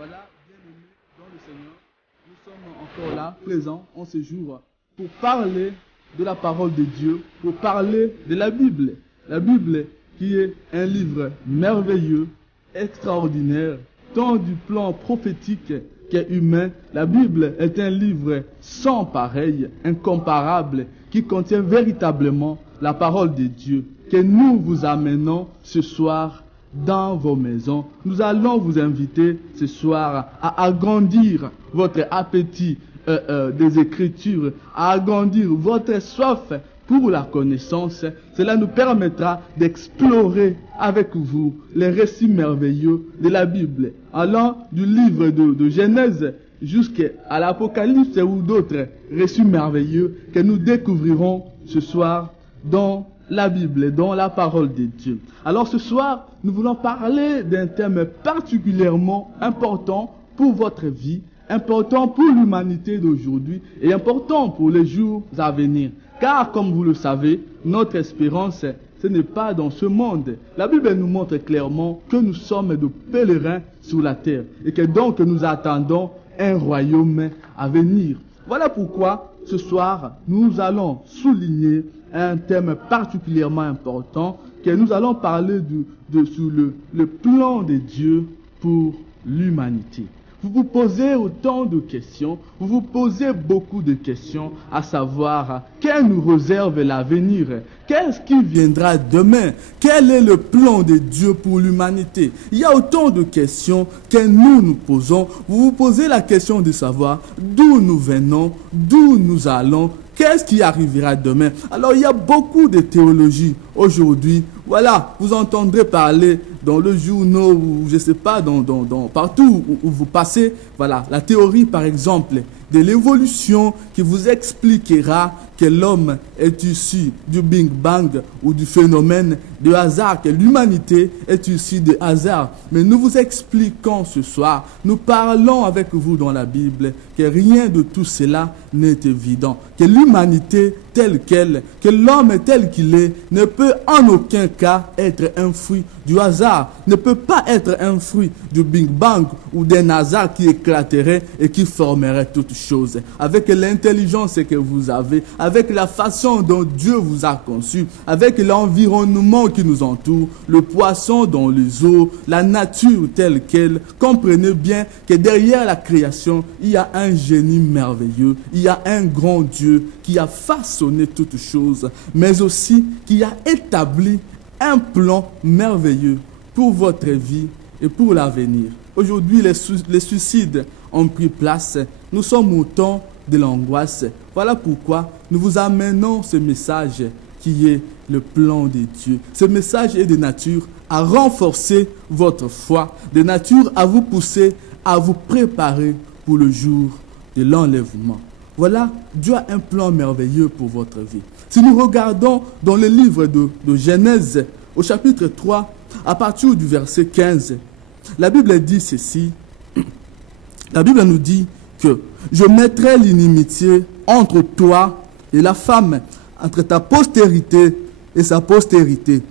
Voilà, bien-aimés dans le Seigneur, nous sommes encore là, présents en ce jour, pour parler de la parole de Dieu, pour parler de la Bible. La Bible qui est un livre merveilleux, extraordinaire, tant du plan prophétique qu'humain. La Bible est un livre sans pareil, incomparable, qui contient véritablement la parole de Dieu, que nous vous amenons ce soir dans vos maisons. Nous allons vous inviter ce soir à agrandir votre appétit des Écritures, à agrandir votre soif pour la connaissance. Cela nous permettra d'explorer avec vous les récits merveilleux de la Bible, allant du livre de Genèse jusqu'à l'Apocalypse ou d'autres récits merveilleux que nous découvrirons ce soir dans la Bible, dans la parole de Dieu. Alors ce soir, nous voulons parler d'un thème particulièrement important pour votre vie, important pour l'humanité d'aujourd'hui et important pour les jours à venir. Car comme vous le savez, notre espérance, ce n'est pas dans ce monde. La Bible nous montre clairement que nous sommes de pèlerins sur la terre et que donc nous attendons un royaume à venir. Voilà pourquoi ce soir, nous allons souligner un thème particulièrement important, que nous allons parler sur le plan de Dieu pour l'humanité. Vous vous posez autant de questions, vous vous posez beaucoup de questions, à savoir, quel nous réserve l'avenir? Qu'est-ce qui viendra demain? Quel est le plan de Dieu pour l'humanité? Il y a autant de questions que nous nous posons. Vous vous posez la question de savoir d'où nous venons, d'où nous allons, qu'est-ce qui arrivera demain? Alors, il y a beaucoup de théologie aujourd'hui. Voilà, vous entendrez parler dans le journal ou je ne sais pas, partout où vous passez. Voilà, la théorie, par exemple, de l'évolution qui vous expliquera que l'homme est issu du Big Bang ou du phénomène de hasard, que l'humanité est issue de hasard. Mais nous vous expliquons ce soir, nous parlons avec vous dans la Bible, que rien de tout cela n'est évident. Que l'humanité telle qu'elle, que l'homme tel qu'il est, ne peut en aucun cas être un fruit du hasard, ne peut pas être un fruit du Big Bang ou d'un hasard qui éclaterait et qui formerait toutes choses. Avec l'intelligence que vous avez, avec la façon dont Dieu vous a conçu, avec l'environnement qui nous entoure, le poisson dans les eaux, la nature telle qu'elle, comprenez bien que derrière la création, il y a un génie merveilleux, il y a un grand Dieu qui a façonné toutes choses, mais aussi qui a établi un plan merveilleux pour votre vie et pour l'avenir. Aujourd'hui, les suicides ont pris place. Nous sommes au temps de l'angoisse. Voilà pourquoi nous vous amenons ce message qui est le plan de Dieu. Ce message est de nature à renforcer votre foi, de nature à vous pousser, à vous préparer pour le jour de l'enlèvement. Voilà, Dieu a un plan merveilleux pour votre vie. Si nous regardons dans le livre de Genèse, au chapitre 3, à partir du verset 15, la Bible dit ceci. La Bible nous dit que je mettrai l'inimitié entre toi et la femme, entre ta postérité et sa postérité.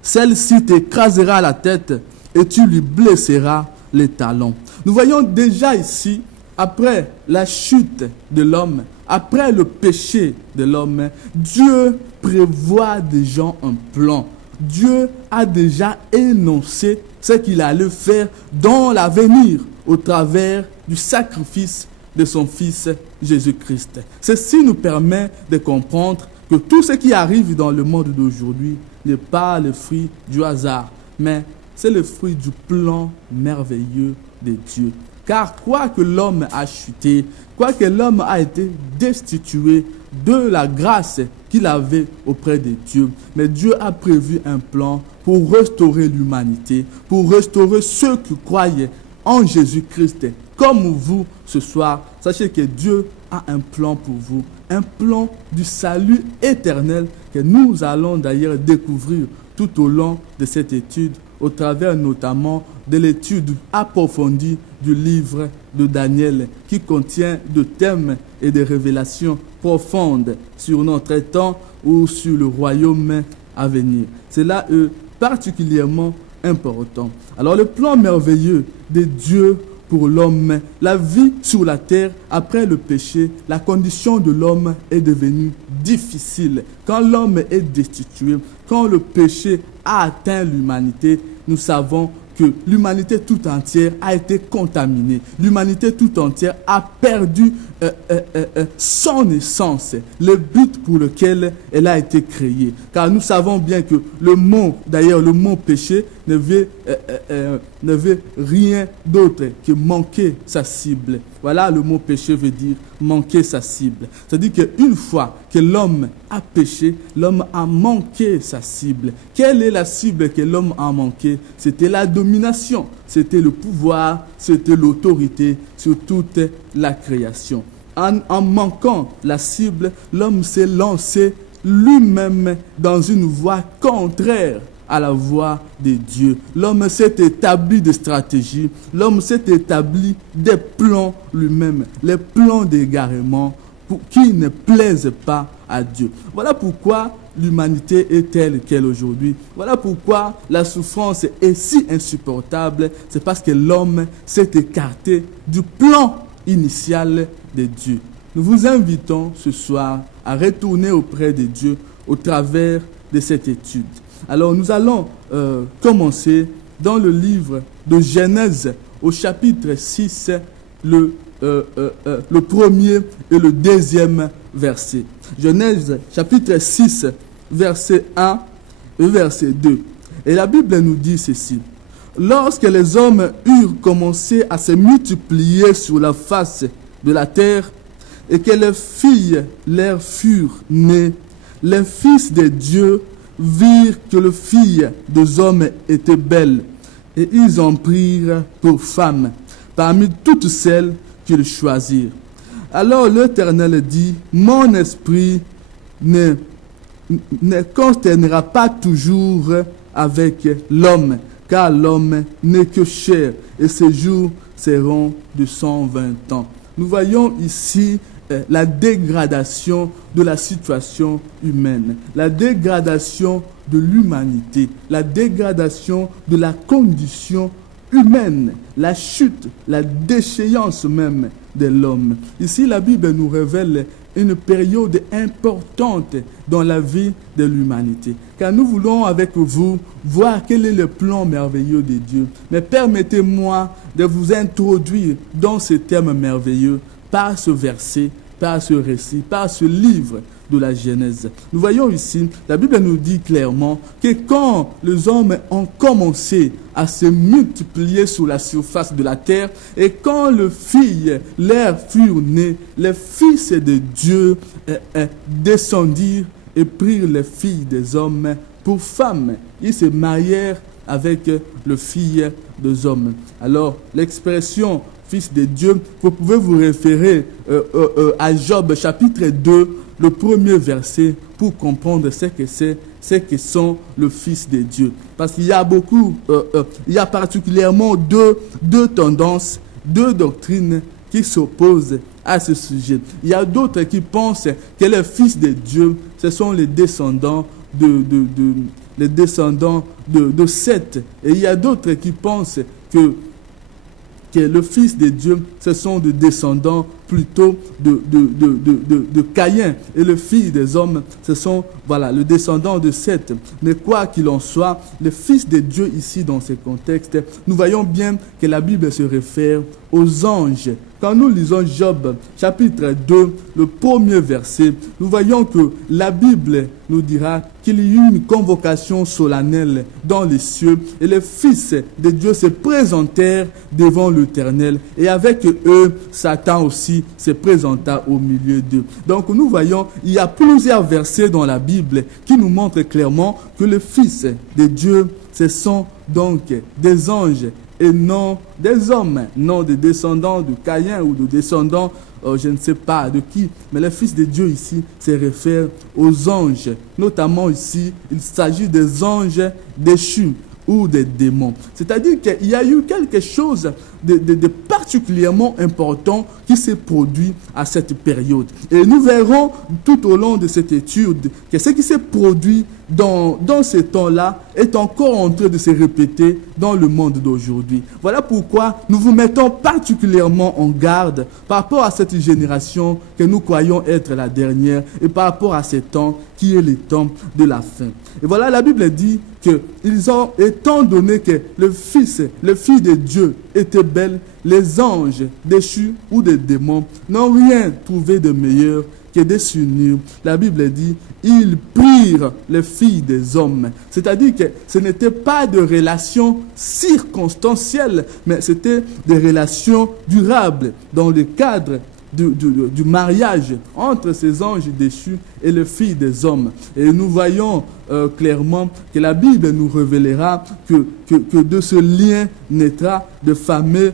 Celle-ci t'écrasera la tête et tu lui blesseras les talons. Nous voyons déjà ici, après la chute de l'homme, après le péché de l'homme, Dieu prévoit déjà un plan. Dieu a déjà énoncé ce qu'il allait faire dans l'avenir au travers du sacrifice de son Fils Jésus-Christ. Ceci nous permet de comprendre que tout ce qui arrive dans le monde d'aujourd'hui n'est pas le fruit du hasard, mais c'est le fruit du plan merveilleux de Dieu. Car quoi que l'homme a chuté, quoi que l'homme a été destitué de la grâce qu'il avait auprès de Dieu, mais Dieu a prévu un plan pour restaurer l'humanité, pour restaurer ceux qui croyaient en Jésus-Christ. Comme vous, ce soir, sachez que Dieu a un plan pour vous, un plan du salut éternel que nous allons d'ailleurs découvrir tout au long de cette étude, au travers notamment de l'étude approfondie du livre de Daniel, qui contient des thèmes et des révélations profondes sur notre temps ou sur le royaume à venir. Cela est particulièrement important. Alors le plan merveilleux de Dieu pour l'homme, la vie sur la terre après le péché, la condition de l'homme est devenue difficile. Quand l'homme est destitué, quand le péché a atteint l'humanité, nous savons que l'humanité tout entière a été contaminée. L'humanité tout entière a perdu son essence, le but pour lequel elle a été créée. Car nous savons bien que le mot péché ne veut rien d'autre que manquer sa cible. Voilà, le mot péché veut dire manquer sa cible. C'est-à-dire qu'une fois que l'homme a péché, l'homme a manqué sa cible. Quelle est la cible que l'homme a manqué? C'était la domination, c'était le pouvoir, c'était l'autorité sur toute la création. En manquant la cible, l'homme s'est lancé lui-même dans une voie contraire à la voie de Dieu. L'homme s'est établi des stratégies, l'homme s'est établi des plans lui-même, les plans d'égarement qui ne plaisent pas à Dieu. Voilà pourquoi l'humanité est telle qu'elle est aujourd'hui. Voilà pourquoi la souffrance est si insupportable. C'est parce que l'homme s'est écarté du plan initial de Dieu. Nous vous invitons ce soir à retourner auprès de Dieu au travers de cette étude. Alors nous allons commencer dans le livre de Genèse au chapitre 6, le premier et le deuxième verset. Genèse chapitre 6, verset 1 et verset 2. Et la Bible nous dit ceci. Lorsque les hommes eurent commencé à se multiplier sur la face de la terre et que les filles leur furent nées, les fils de Dieu virent que les filles des hommes étaient belles, et ils en prirent pour femmes, parmi toutes celles qu'ils choisirent. Alors l'Éternel dit, mon esprit ne consternera pas toujours avec l'homme, car l'homme n'est que chair, et ses jours seront de 120 ans. Nous voyons ici la dégradation de la situation humaine, la dégradation de l'humanité, la dégradation de la condition humaine, la chute, la déchéance même de l'homme. Ici, la Bible nous révèle une période importante dans la vie de l'humanité. Car nous voulons avec vous voir quel est le plan merveilleux de Dieu. Mais permettez-moi de vous introduire dans ce thème merveilleux par ce verset, par ce récit, par ce livre de la Genèse. Nous voyons ici, la Bible nous dit clairement que quand les hommes ont commencé à se multiplier sur la surface de la terre et quand les filles leur furent nées, les fils de Dieu descendirent et prirent les filles des hommes pour femmes. Ils se marièrent avec les filles des hommes. Alors, l'expression fils de Dieu, vous pouvez vous référer à Job chapitre 2, le premier verset, pour comprendre ce que sont le fils de Dieu. Parce qu'il y a il y a particulièrement deux tendances, deux doctrines qui s'opposent à ce sujet. Il y a d'autres qui pensent que les fils de Dieu, ce sont les descendants de Seth. Et il y a d'autres qui pensent que le fils de Dieu, ce sont des descendants plutôt de Caïn. Et le fils des hommes, ce sont le descendant de Seth. Mais quoi qu'il en soit, le fils de Dieu ici dans ce contexte, nous voyons bien que la Bible se réfère aux anges. Quand nous lisons Job chapitre 2, le premier verset, nous voyons que la Bible nous dira qu'il y eut une convocation solennelle dans les cieux et les fils de Dieu se présentèrent devant l'Éternel et avec eux, Satan aussi se présenta au milieu d'eux. Donc nous voyons, il y a plusieurs versets dans la Bible qui nous montrent clairement que les fils de Dieu, ce sont donc des anges et non des hommes, non des descendants de Caïn ou de descendants, je ne sais pas de qui, mais les fils de Dieu ici se réfèrent aux anges. Notamment ici, il s'agit des anges déchus ou des démons. C'est-à-dire qu'il y a eu quelque chose de particulièrement important qui s'est produit à cette période. Et nous verrons tout au long de cette étude que ce qui s'est produit dans ces temps-là est encore en train de se répéter dans le monde d'aujourd'hui. Voilà pourquoi nous vous mettons particulièrement en garde par rapport à cette génération que nous croyons être la dernière et par rapport à ces temps qui est le temps de la fin. Et voilà, la Bible dit que étant donné que le fils de Dieu était belle, les anges déchus ou des démons n'ont rien trouvé de meilleur que de s'unir. La Bible dit, ils prirent les filles des hommes. C'est-à-dire que ce n'était pas de relations circonstancielles, mais c'était des relations durables dans le cadre du mariage entre ces anges déchus et les filles des hommes. Et nous voyons clairement que la Bible nous révélera que de ce lien naîtra de fameux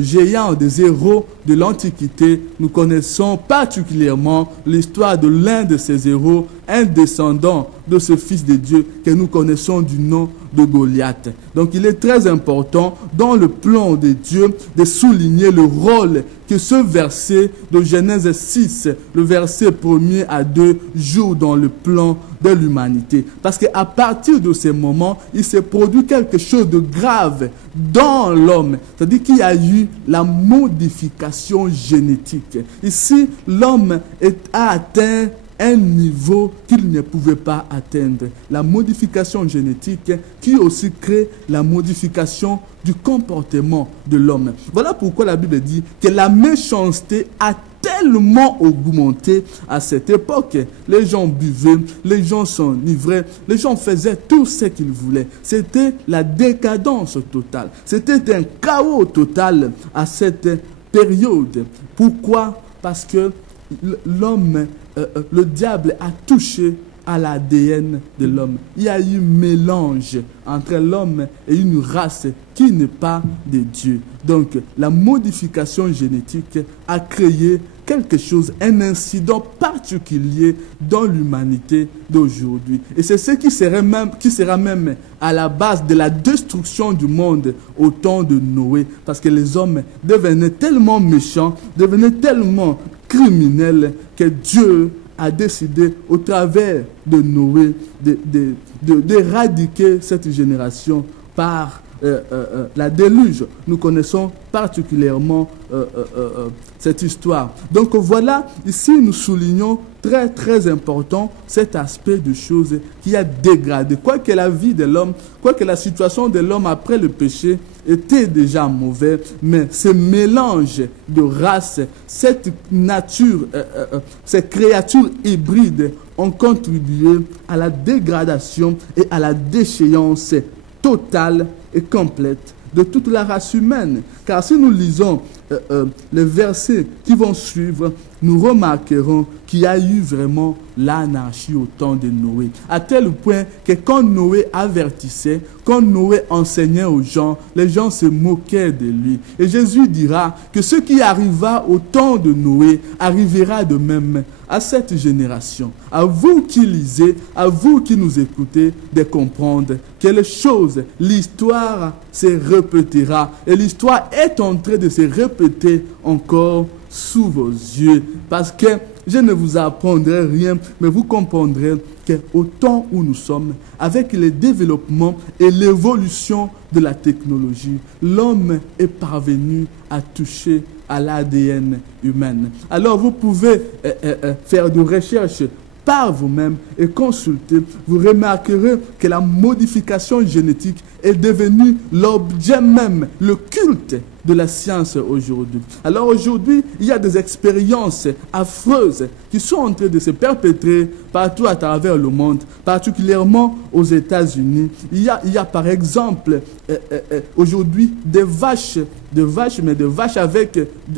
géants, des héros de l'Antiquité. Nous connaissons particulièrement l'histoire de l'un de ces héros, un descendant de ce fils de Dieu que nous connaissons du nom de Goliath. Donc il est très important dans le plan de Dieu de souligner le rôle que ce verset de Genèse 6, le verset 1er à 2, joue dans le plan de l'humanité. Parce qu'à partir de ce moment, il s'est produit quelque chose de grave dans l'homme. C'est-à-dire qu'il y a eu la modification génétique. Ici, l'homme a atteint un niveau qu'il ne pouvait pas atteindre. La modification génétique qui aussi crée la modification du comportement de l'homme. Voilà pourquoi la Bible dit que la méchanceté a tellement augmenté à cette époque. Les gens buvaient, les gens s'enivraient, les gens faisaient tout ce qu'ils voulaient. C'était la décadence totale. C'était un chaos total à cette période. Pourquoi? Parce que l'homme, le diable a touché à l'ADN de l'homme. Il y a eu mélange entre l'homme et une race qui n'est pas de Dieu. Donc, la modification génétique a créé quelque chose, un incident particulier dans l'humanité d'aujourd'hui. Et c'est ce qui sera même à la base de la destruction du monde au temps de Noé. Parce que les hommes devenaient tellement méchants, devenaient tellement criminels que Dieu a décidé au travers de Noé d'éradiquer cette génération par la déluge. Nous connaissons particulièrement cette histoire. Donc voilà, ici nous soulignons très très important cet aspect de choses qui a dégradé. Quoique la vie de l'homme, quoique la situation de l'homme après le péché était déjà mauvais, mais ce mélange de races, cette nature, ces créatures hybrides ont contribué à la dégradation et à la déchéance totale et complète de toute la race humaine. Car si nous lisons les versets qui vont suivre, nous remarquerons qu'il y a eu vraiment l'anarchie au temps de Noé. À tel point que quand Noé avertissait, quand Noé enseignait aux gens, les gens se moquaient de lui. Et Jésus dira que ce qui arriva au temps de Noé arrivera de même à cette génération. À vous qui lisez, à vous qui nous écoutez, de comprendre que les choses, l'histoire se répétera. Et l'histoire est en train de se répéter encore sous vos yeux. Parce que je ne vous apprendrai rien, mais vous comprendrez qu'au temps où nous sommes, avec le développement et l'évolution de la technologie, l'homme est parvenu à toucher à l'ADN humain. Alors vous pouvez faire des recherches par vous-même et consulter. Vous remarquerez que la modification génétique est devenue l'objet même, le culte de la science aujourd'hui. Alors aujourd'hui, il y a des expériences affreuses qui sont en train de se perpétrer partout à travers le monde, particulièrement aux États-Unis. Il y a par exemple aujourd'hui des vaches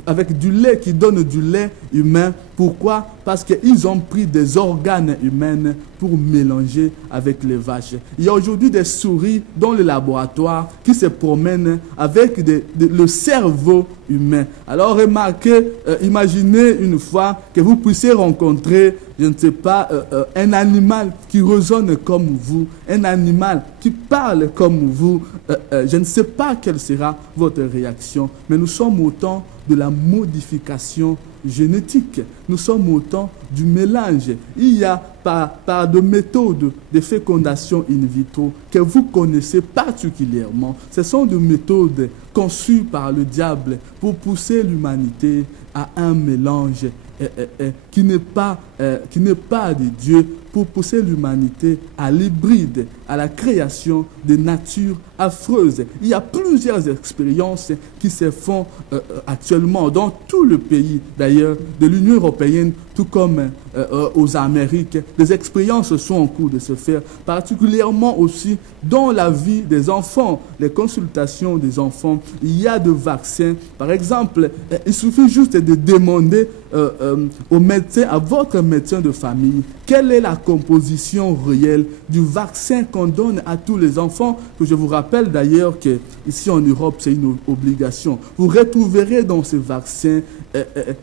avec du lait qui donnent du lait humain. Pourquoi? Parce qu'ils ont pris des organes humains pour mélanger avec les vaches. Il y a aujourd'hui des souris dans le laboratoire qui se promènent avec le cerveau humain. Alors remarquez, imaginez une fois que vous puissiez rencontrer, je ne sais pas, un animal qui résonne comme vous, un animal qui parle comme vous. Je ne sais pas quelle sera votre réaction, mais nous sommes au temps de la modification génétique. Nous sommes au temps du mélange. Il y a par de méthodes de fécondation in vitro que vous connaissez particulièrement. Ce sont des méthodes conçues par le diable pour pousser l'humanité à un mélange qui n'est pas de Dieu, pour pousser l'humanité à l'hybride, à la création de natures affreuses. Il y a plusieurs expériences qui se font actuellement dans tout le pays, d'ailleurs, de l'Union européenne, tout comme aux Amériques. Des expériences sont en cours de se faire, particulièrement aussi dans la vie des enfants, les consultations des enfants. Il y a des vaccins. Par exemple, il suffit juste de demander au médecin, à votre médecin de famille, quelle est la composition réelle du vaccin qu'on donne à tous les enfants, que je vous rappelle d'ailleurs qu'ici en Europe, c'est une obligation. Vous retrouverez dans ces vaccins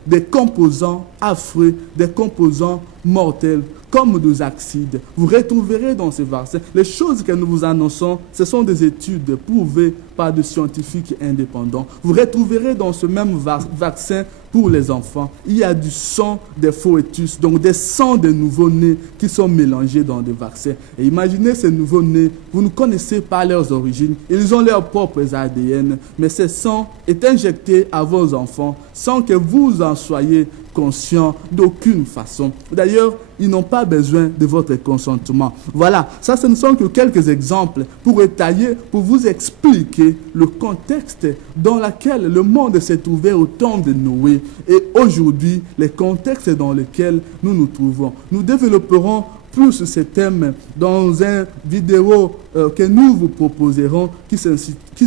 des composants affreux, des composants mortels, comme des acides. Vous retrouverez dans ces vaccins. Les choses que nous vous annonçons, ce sont des études prouvées par des scientifiques indépendants. Vous retrouverez dans ce même vaccin pour les enfants, il y a du sang des fœtus, donc des sangs de nouveau-nés qui sont mélangés dans des vaccins. Et imaginez ces nouveau-nés, vous ne connaissez pas leurs origines, ils ont leurs propres ADN, mais ce sang est injecté à vos enfants sans que vous en soyez conscient d'aucune façon. D'ailleurs, ils n'ont pas besoin de votre consentement. Voilà, ça ce ne sont que quelques exemples pour étayer, pour vous expliquer le contexte dans lequel le monde s'est trouvé au temps de Noé et aujourd'hui, les contextes dans lesquels nous nous trouvons. Nous développerons plus ce thème dans une vidéo que nous vous proposerons qui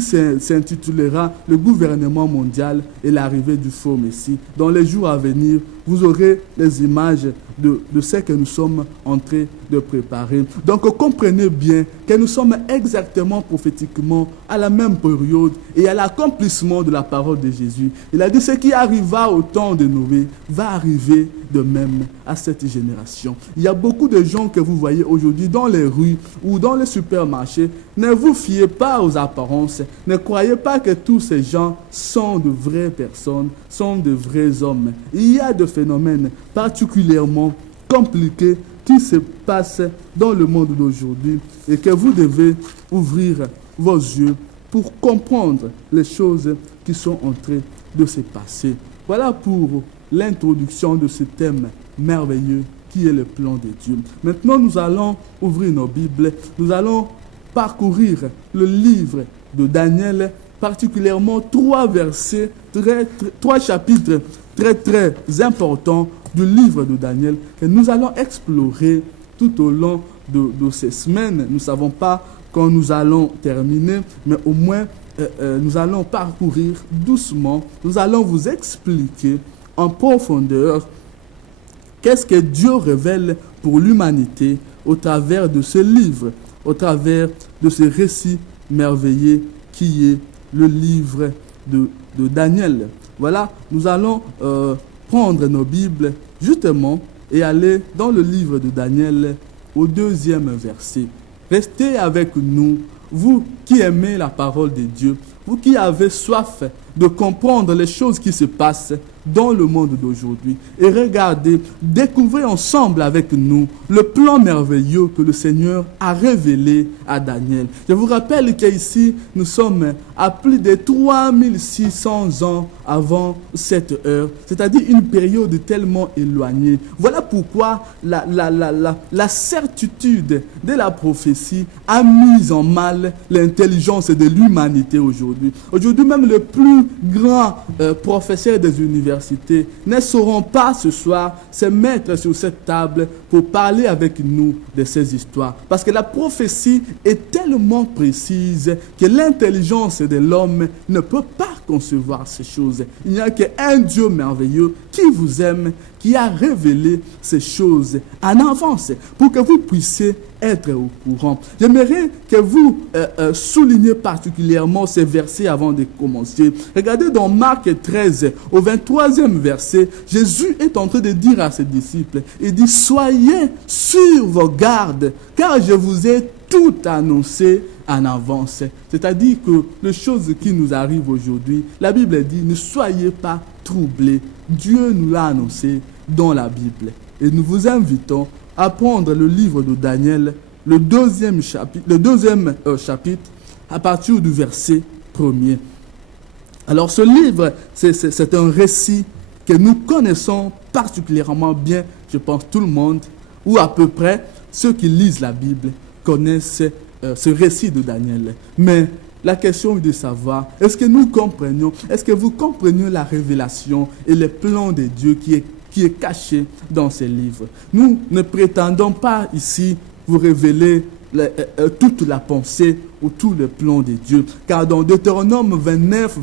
s'intitulera « Le gouvernement mondial et l'arrivée du faux Messie ». Dans les jours à venir, vous aurez les images de ce que nous sommes en train de préparer. Donc, comprenez bien que nous sommes exactement prophétiquement à la même période et à l'accomplissement de la parole de Jésus. Il a dit ce qui arriva au temps de Noé va arriver de même à cette génération. Il y a beaucoup de gens que vous voyez aujourd'hui dans les rues ou dans les supermarchés. Ne vous fiez pas aux apparences. Ne croyez pas que tous ces gens sont de vraies personnes, sont de vrais hommes. Il y a des phénomènes particulièrement compliqués qui se passent dans le monde d'aujourd'hui et que vous devez ouvrir vos yeux pour comprendre les choses qui sont en train de se passer. Voilà pour l'introduction de ce thème merveilleux qui est le plan de Dieu. Maintenant, nous allons ouvrir nos Bibles. Nous allons parcourir le livre de Daniel, particulièrement trois chapitres très importants du livre de Daniel que nous allons explorer tout au long de ces semaines. Nous ne savons pas quand nous allons terminer, mais au moins nous allons parcourir doucement. Nous allons vous expliquer en profondeur qu'est-ce que Dieu révèle pour l'humanité au travers de ce livre, au travers de ce récit merveilleux qui est le livre de Daniel. Voilà, nous allons prendre nos Bibles justement et aller dans le livre de Daniel au 2e verset. Restez avec nous, vous qui aimez la parole de Dieu, vous qui avez soif de comprendre les choses qui se passent dans le monde d'aujourd'hui. Et regardez, découvrez ensemble avec nous le plan merveilleux que le Seigneur a révélé à Daniel. Je vous rappelle qu'ici, nous sommes à plus de 3600 ans avant cette heure, c'est-à-dire une période tellement éloignée. Voilà pourquoi la certitude de la prophétie a mis en mal l'intelligence de l'humanité aujourd'hui. Aujourd'hui, même le plus grand professeur des universités ne sauront pas ce soir se mettre sur cette table pour parler avec nous de ces histoires. Parce que la prophétie est tellement précise que l'intelligence de l'homme ne peut pas concevoir ces choses. Il n'y a qu'un Dieu merveilleux qui vous aime, qui a révélé ces choses en avance pour que vous puissiez être au courant. J'aimerais que vous souligniez particulièrement ces versets avant de commencer. Regardez dans Marc 13, au 23e verset, Jésus est en train de dire à ses disciples, il dit, soyez sur vos gardes, car je vous ai tout annoncé en avance. C'est-à-dire que les choses qui nous arrivent aujourd'hui, la Bible dit, ne soyez pas troublés. Dieu nous l'a annoncé dans la Bible. Et nous vous invitons apprendre le livre de Daniel, le deuxième chapitre, à partir du verset 1er. Alors ce livre, c'est un récit que nous connaissons particulièrement bien, je pense tout le monde, ou à peu près ceux qui lisent la Bible connaissent ce récit de Daniel. Mais la question est de savoir, est-ce que nous comprenons, est-ce que vous comprenez la révélation et le plan de Dieu qui est caché dans ces livres? Nous ne prétendons pas ici vous révéler toute la pensée ou tout le plan de Dieu. Car dans Deutéronome 29,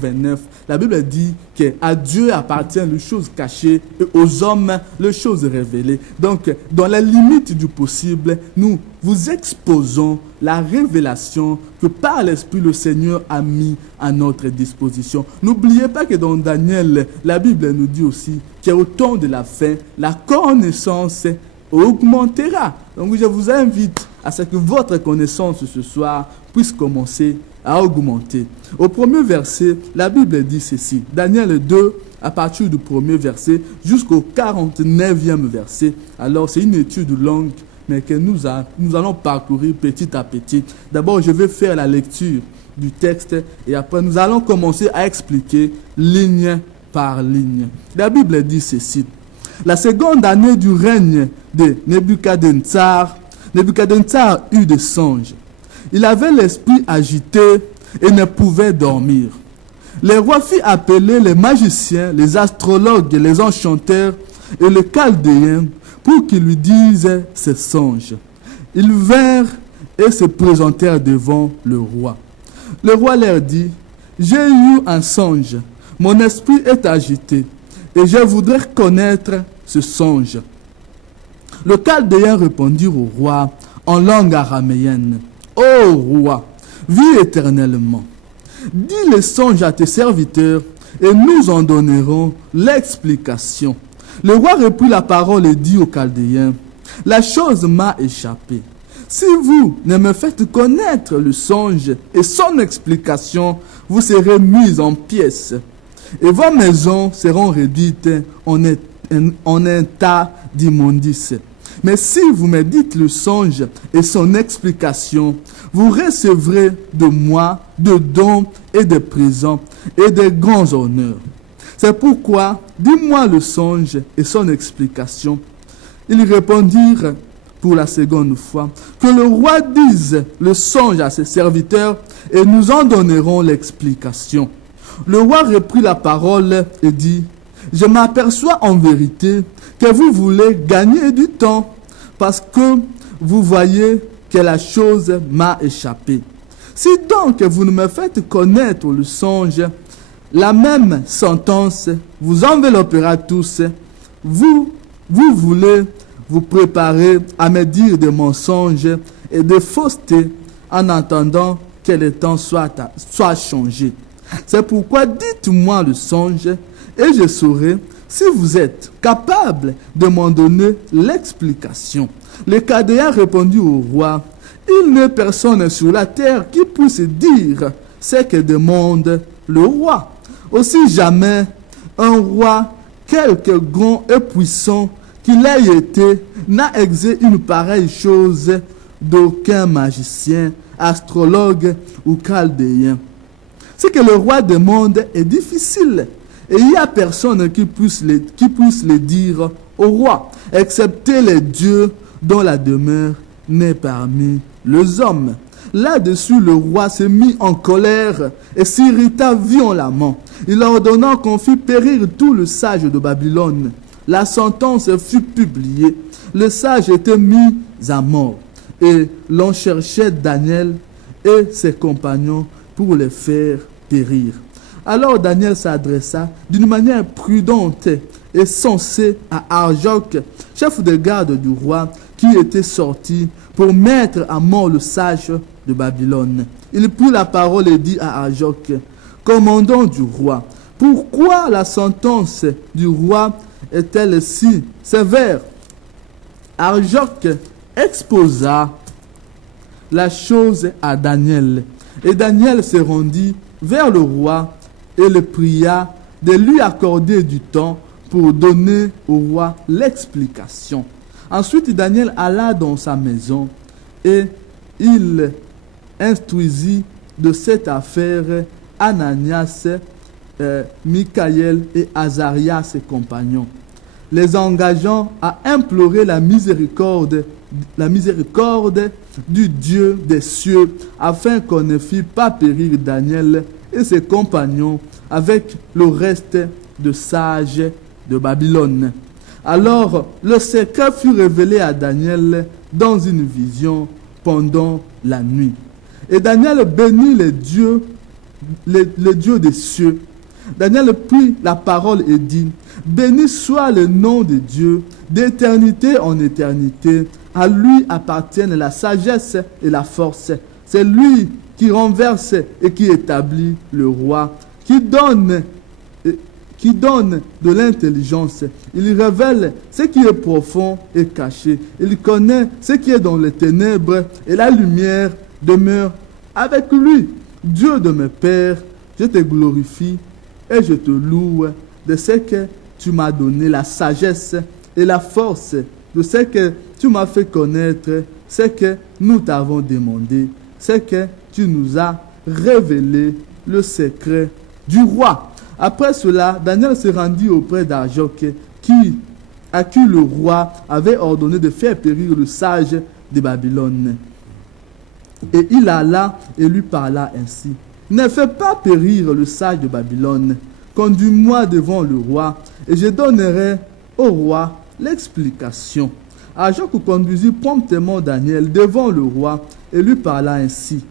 la Bible dit qu'à Dieu appartient les choses cachées et aux hommes les choses révélées. Donc, dans la limite du possible, nous vous exposons la révélation que par l'Esprit le Seigneur a mis à notre disposition. N'oubliez pas que dans Daniel, la Bible nous dit aussi qu'au temps de la fin, la connaissance augmentera. Donc je vous invite à ce que votre connaissance ce soir puisse commencer à augmenter. Au premier verset, la Bible dit ceci. Daniel 2, à partir du premier verset jusqu'au 49e verset. Alors c'est une étude longue, mais que nous allons parcourir petit à petit. D'abord, je vais faire la lecture du texte et après nous allons commencer à expliquer ligne par ligne. La Bible dit ceci. La seconde année du règne de Nebuchadnezzar eut des songes. Il avait l'esprit agité et ne pouvait dormir. Le roi fit appeler les magiciens, les astrologues, les enchanteurs et les chaldéens pour qu'ils lui disent ses songes. Ils vinrent et se présentèrent devant le roi. Le roi leur dit, « J'ai eu un songe, mon esprit est agité, et je voudrais connaître ce songe. » Le chaldéen répondit au roi en langue araméenne, « Ô roi, vis éternellement. Dis le songe à tes serviteurs, et nous en donnerons l'explication. » Le roi reprit la parole et dit au chaldéen, « La chose m'a échappé. Si vous ne me faites connaître le songe et son explication, vous serez mis en pièces, et vos maisons seront réduites en un tas d'immondices. Mais si vous me dites le songe et son explication, vous recevrez de moi de dons et de présents et de grands honneurs. C'est pourquoi, dis-moi le songe et son explication. » Ils répondirent pour la seconde fois, « Que le roi dise le songe à ses serviteurs et nous en donnerons l'explication. » Le roi reprit la parole et dit, « Je m'aperçois en vérité que vous voulez gagner du temps parce que vous voyez que la chose m'a échappé. Si donc vous ne me faites connaître le songe, la même sentence vous enveloppera tous. Vous voulez vous préparer à me dire des mensonges et des faussetés en attendant que le temps soit changé. C'est pourquoi dites-moi le songe et je saurai si vous êtes capable de m'en donner l'explication. » Le chaldéen répondit au roi, « Il n'est personne sur la terre qui puisse dire ce que demande le roi. Aussi jamais un roi, quelque grand et puissant qu'il ait été, n'a exé une pareille chose d'aucun magicien, astrologue ou chaldéen. Ce que le roi demande est difficile, et il n'y a personne qui puisse le dire au roi, excepté les dieux dont la demeure n'est parmi les hommes. » Là-dessus, le roi s'est mis en colère et s'irrita violemment. Il ordonna qu'on fît périr tout le sage de Babylone. La sentence fut publiée. Le sage était mis à mort. Et l'on cherchait Daniel et ses compagnons pour les faire périr. Alors Daniel s'adressa d'une manière prudente et sensée à Arioc, chef de garde du roi, qui était sorti pour mettre à mort le sage de Babylone. Il prit la parole et dit à Arioc, « Commandant du roi, pourquoi la sentence du roi est-elle si sévère ?» Arioc exposa la chose à Daniel. Et Daniel se rendit vers le roi et le pria de lui accorder du temps pour donner au roi l'explication. Ensuite, Daniel alla dans sa maison et il instruisit de cette affaire Ananias, Michaël et Azaria, ses compagnons, les engageant à implorer la miséricorde du Dieu des cieux, afin qu'on ne fît pas périr Daniel et ses compagnons avec le reste de sages de Babylone. Alors le secret fut révélé à Daniel dans une vision pendant la nuit. Et Daniel bénit les dieux des cieux. Daniel prit la parole et dit: béni soit le nom de Dieu, d'éternité en éternité. À lui appartiennent la sagesse et la force. C'est lui qui renverse et qui établit le roi, qui donne de l'intelligence. Il révèle ce qui est profond et caché. Il connaît ce qui est dans les ténèbres, et la lumière demeure avec lui. Dieu de mes pères, je te glorifie et je te loue de ce que tu m'as donné, la sagesse et la force, de ce que tu m'as fait connaître, ce que nous t'avons demandé, ce que tu nous as révélé, le secret du roi. Après cela, Daniel se rendit auprès d'Arioc, à qui le roi avait ordonné de faire périr le sage de Babylone. Et il alla et lui parla ainsi: ne fais pas périr le sage de Babylone, conduis-moi devant le roi, et je donnerai au roi l'explication. Arioc conduisit promptement Daniel devant le roi et lui parla ainsi: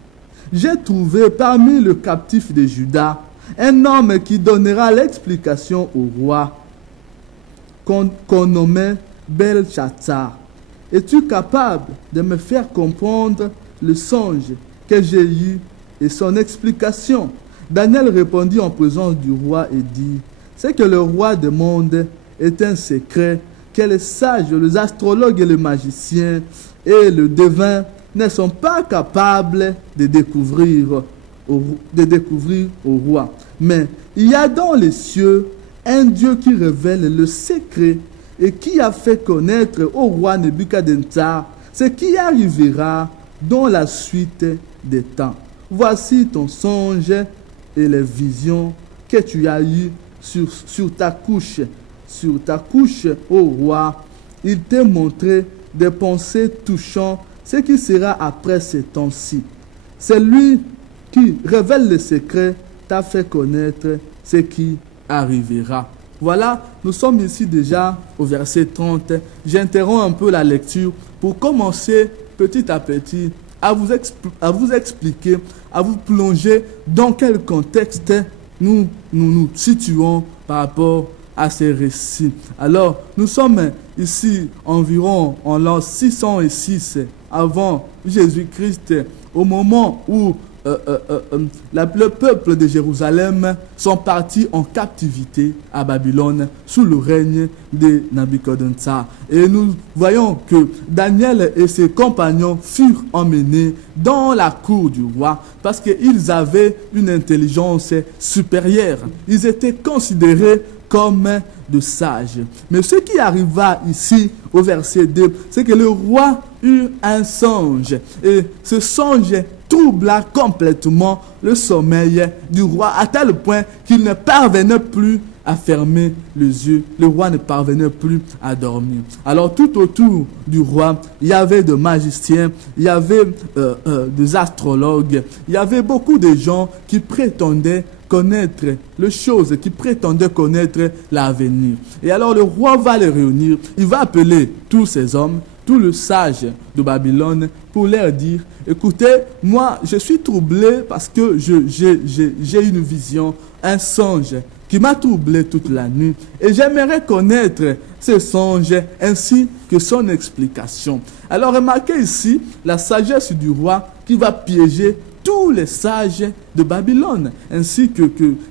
j'ai trouvé parmi les captifs de Juda un homme qui donnera l'explication au roi, qu'on nommait Belshazzar. Es-tu capable de me faire comprendre le songe que j'ai eu et son explication? Daniel répondit en présence du roi et dit: ce que le roi demande est un secret que les sages, les astrologues et les magiciens et le devin ne sont pas capables de découvrir au roi. Mais il y a dans les cieux un Dieu qui révèle le secret et qui a fait connaître au roi Nebuchadnezzar ce qui arrivera dans la suite des temps. Voici ton songe et les visions que tu as eues sur ta couche. Sur ta couche, ô roi, il t'a montré des pensées touchant ce qui sera après ces temps-ci. C'est lui qui révèle le secret, t'a fait connaître ce qui arrivera. Voilà, nous sommes ici déjà au verset 30. J'interromps un peu la lecture pour commencer petit à petit à vous expliquer, à vous plonger dans quel contexte nous situons par rapport à ces récits. Alors, nous sommes ici environ en l'an 606 avant Jésus-Christ, au moment où le peuple de Jérusalem sont partis en captivité à Babylone sous le règne de Nabuchodonosor. Et nous voyons que Daniel et ses compagnons furent emmenés dans la cour du roi parce qu'ils avaient une intelligence supérieure. Ils étaient considérés comme de sages. Mais ce qui arriva ici au verset 2, c'est que le roi eut un songe. Et ce songe troubla complètement le sommeil du roi à tel point qu'il ne parvenait plus à fermer les yeux. Le roi ne parvenait plus à dormir. Alors tout autour du roi, il y avait des magiciens, il y avait des astrologues, il y avait beaucoup de gens qui prétendaient connaître les choses, qui prétendaient connaître l'avenir. Et alors le roi va les réunir, il va appeler tous ces hommes, tous les sages de Babylone, pour leur dire: écoutez, moi je suis troublé parce que j'ai une vision, un songe qui m'a troublé toute la nuit, et j'aimerais connaître ce songe ainsi que son explication. Alors remarquez ici la sagesse du roi qui va piéger tous les sages de Babylone, ainsi que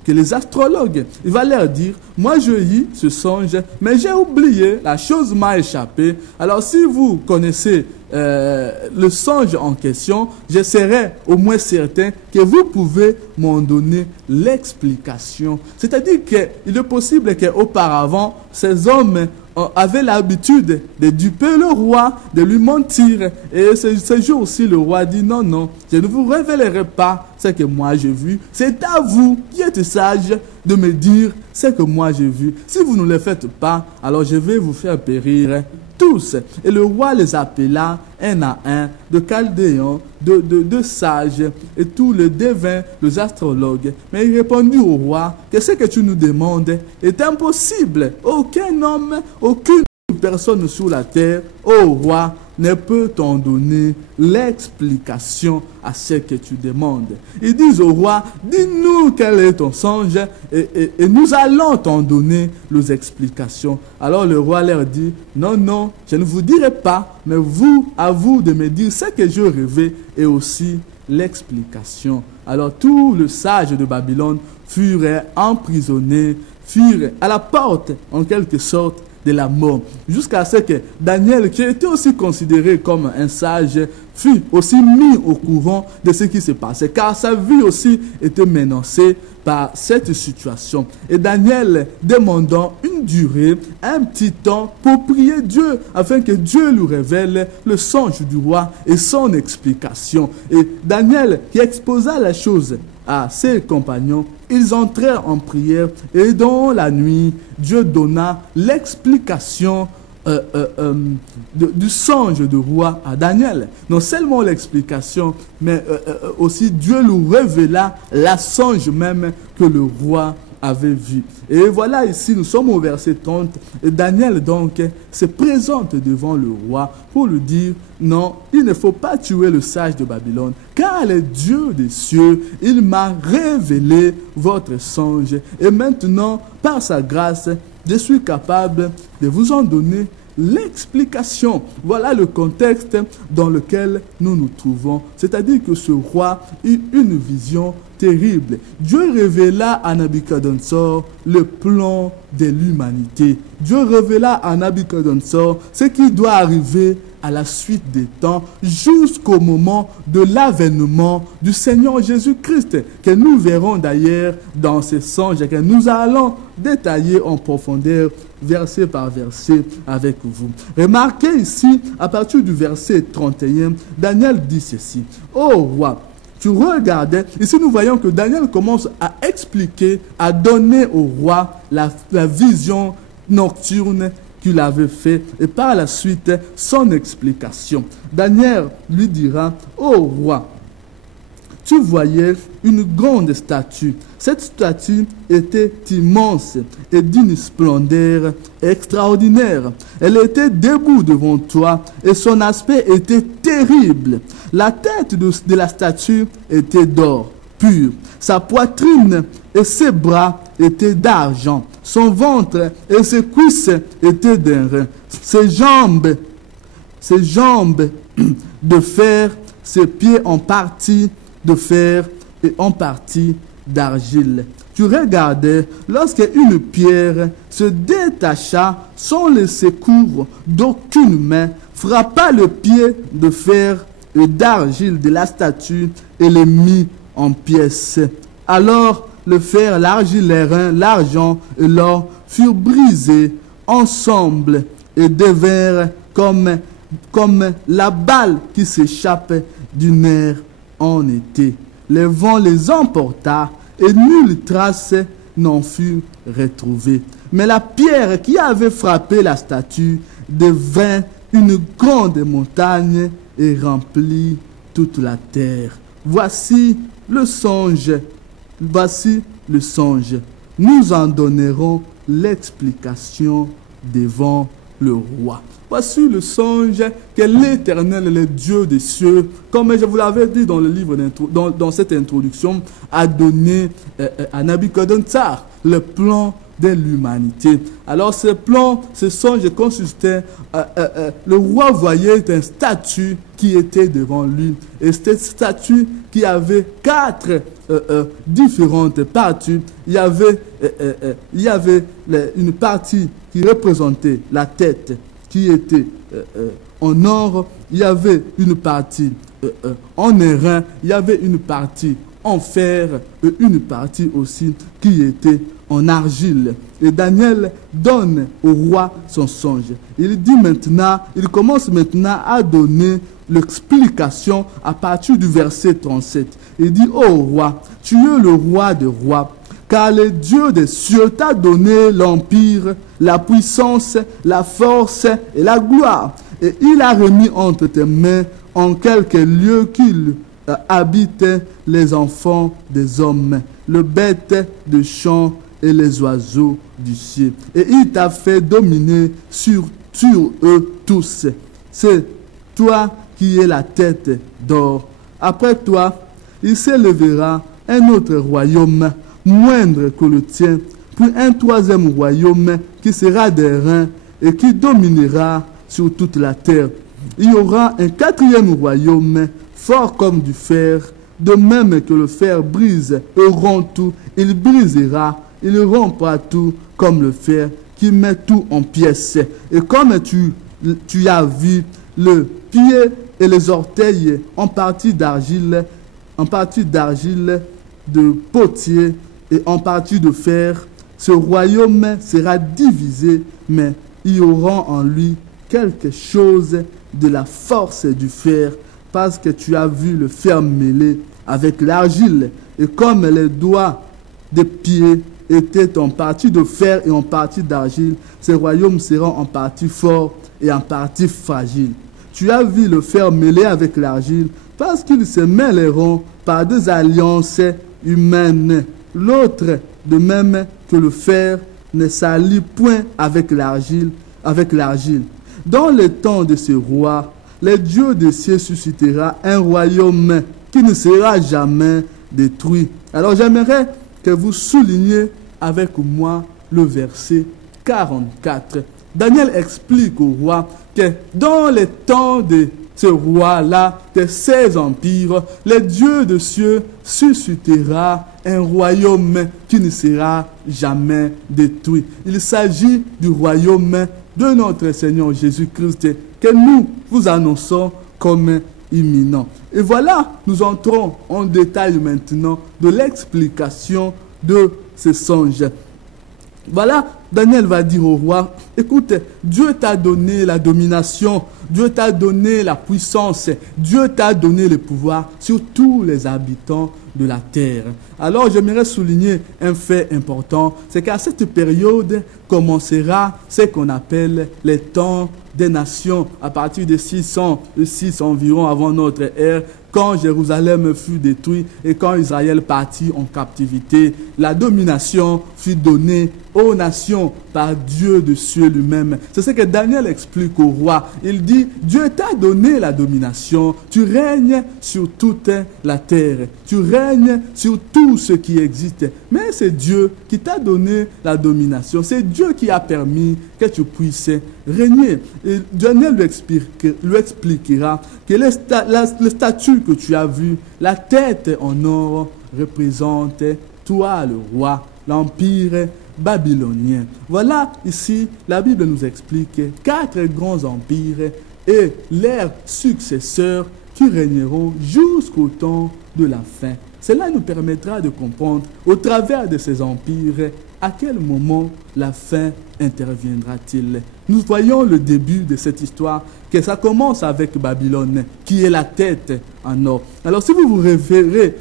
les astrologues. Il va leur dire: moi je lis ce songe, mais j'ai oublié, la chose m'a échappé. Alors si vous connaissez le songe en question, je serai au moins certain que vous pouvez m'en donner l'explication. C'est-à-dire qu'il est possible qu'auparavant, ces hommes avait l'habitude de duper le roi, de lui mentir. Et ce jour-ci, le roi dit, non, non, je ne vous révélerai pas ce que moi j'ai vu. C'est à vous qui êtes sage de me dire ce que moi j'ai vu. Si vous ne le faites pas, alors je vais vous faire périr tous. Et le roi les appela un à un, de Chaldéens, de sages, et tous les devins, les astrologues. Mais il répondit au roi que ce que tu nous demandes est impossible. Aucun homme, aucune personne sur la terre, ô roi, ne peut t'en donner l'explication à ce que tu demandes. Ils disent au roi, dis-nous quel est ton songe et nous allons t'en donner les explications. Alors le roi leur dit, non, non, je ne vous dirai pas, mais à vous de me dire ce que je rêvais et aussi l'explication. Alors tous les sages de Babylone furent emprisonnés, furent à la porte en quelque sorte de la mort, jusqu'à ce que Daniel, qui était aussi considéré comme un sage, fut aussi mis au courant de ce qui se passait, car sa vie aussi était menacée par cette situation. Et Daniel demandant une durée, un petit temps pour prier Dieu, afin que Dieu lui révèle le songe du roi et son explication. Et Daniel, qui exposa la chose à ses compagnons, ils entrèrent en prière et dans la nuit, Dieu donna l'explication du songe du roi à Daniel. Non seulement l'explication, mais aussi Dieu lui révéla la songe même que le roi avait vu. Et voilà ici, nous sommes au verset 30. Et Daniel donc se présente devant le roi pour lui dire, non, il ne faut pas tuer le sage de Babylone, car le Dieu des cieux, il m'a révélé votre songe. Et maintenant, par sa grâce, je suis capable de vous en donner l'explication. Voilà le contexte dans lequel nous nous trouvons. C'est-à-dire que ce roi eut une vision terrible. Dieu révéla à Nabuchodonosor le plan de l'humanité. Dieu révéla à Nabuchodonosor ce qui doit arriver à la suite des temps jusqu'au moment de l'avènement du Seigneur Jésus-Christ, que nous verrons d'ailleurs dans ces songes et que nous allons détailler en profondeur verset par verset avec vous. Remarquez ici, à partir du verset 31, Daniel dit ceci. Ô roi, tu regardais, ici nous voyons que Daniel commence à expliquer, à donner au roi la vision nocturne qu'il avait fait et par la suite son explication. Daniel lui dira, ô roi, tu voyais une grande statue. Cette statue était immense et d'une splendeur extraordinaire. Elle était debout devant toi et son aspect était terrible. La tête de la statue était d'or pur. Sa poitrine et ses bras étaient d'argent. Son ventre et ses cuisses étaient d'airain. Ses jambes de fer, ses pieds en partie de fer et en partie d'argile. Tu regardais lorsque une pierre se détacha sans le secours d'aucune main, frappa le pied de fer et d'argile de la statue et les mit en pièces. Alors le fer, l'argile, l'airain, l'argent et l'or furent brisés ensemble et devinrent comme la balle qui s'échappe du nerf en été. Le vent les emporta et nulle trace n'en fut retrouvée. Mais la pierre qui avait frappé la statue devint une grande montagne et remplit toute la terre. Voici le songe. Voici le songe. Nous en donnerons l'explication devant le roi. Voici le songe que l'Éternel, le Dieu des cieux, comme je vous l'avais dit dans le livre dans cette introduction, a donné à Nabuchodonosor le plan de l'humanité. Alors ce plan, ce songe consistait, le roi voyait une statue qui était devant lui. Et cette statue qui avait 4 différentes parties. Il y avait une partie qui représentait la tête, qui était en or. Il y avait une partie en airain. Il y avait une partie en fer et une partie aussi qui était en argile. Et Daniel donne au roi son songe. Il dit maintenant, il commence maintenant à donner l'explication à partir du verset 37. Il dit, ô roi, tu es le roi des rois, car le Dieu des cieux t'a donné l'empire, la puissance, la force et la gloire. Et il a remis entre tes mains en quelques lieux qu'il habitent les enfants des hommes, le bête de champ et les oiseaux du ciel. Et il t'a fait dominer sur eux tous. C'est toi qui es la tête d'or. Après toi, il s'élèvera un autre royaume moindre que le tien, puis un troisième royaume qui sera des reins et qui dominera sur toute la terre. Il y aura un quatrième royaume fort comme du fer, de même que le fer brise et rompt tout, il brisera, il rompra tout comme le fer qui met tout en pièces. Et comme tu as vu le pied et les orteils en partie d'argile de potier et en partie de fer, ce royaume sera divisé, mais il y aura en lui quelque chose de la force du fer, parce que tu as vu le fer mêlé avec l'argile, et comme les doigts des pieds étaient en partie de fer et en partie d'argile, ces royaumes seront en partie forts et en partie fragiles. Tu as vu le fer mêlé avec l'argile, parce qu'ils se mêleront par des alliances humaines. L'autre, de même que le fer, ne s'allie point avec l'argile. Dans le temps de ce roi, le Dieu des cieux suscitera un royaume qui ne sera jamais détruit. Alors j'aimerais que vous souligniez avec moi le verset 44. Daniel explique au roi que dans le temps de ce roi-là, de ces empires, le Dieu des cieux suscitera un royaume qui ne sera jamais détruit. Il s'agit du royaume de notre Seigneur Jésus-Christ que nous vous annonçons comme imminent. Et voilà, nous entrons en détail maintenant de l'explication de ce songe. Voilà, Daniel va dire au roi, écoute, Dieu t'a donné la domination, Dieu t'a donné la puissance, Dieu t'a donné le pouvoir sur tous les habitants de la terre. Alors j'aimerais souligner un fait important, c'est qu'à cette période commencera ce qu'on appelle les temps des nations, à partir de 600 environ avant notre ère, quand Jérusalem fut détruit et quand Israël partit en captivité, la domination fut donnée aux nations par Dieu de cieux lui-même. C'est ce que Daniel explique au roi. Il dit, Dieu t'a donné la domination, tu règnes sur toute la terre, tu règnes sur tout ce qui existe. Mais c'est Dieu qui t'a donné la domination, c'est Dieu qui a permis que tu puisses régner. Et Daniel lui expliquera que le statut que tu as vu, la tête en or représente toi le roi, l'empire babylonien. Voilà ici, la Bible nous explique 4 grands empires et leurs successeurs qui régneront jusqu'au temps de la fin. Cela nous permettra de comprendre au travers de ces empires à quel moment la fin interviendra-t-il. Nous voyons le début de cette histoire, que ça commence avec Babylone, qui est la tête en or. Alors si vous vous référez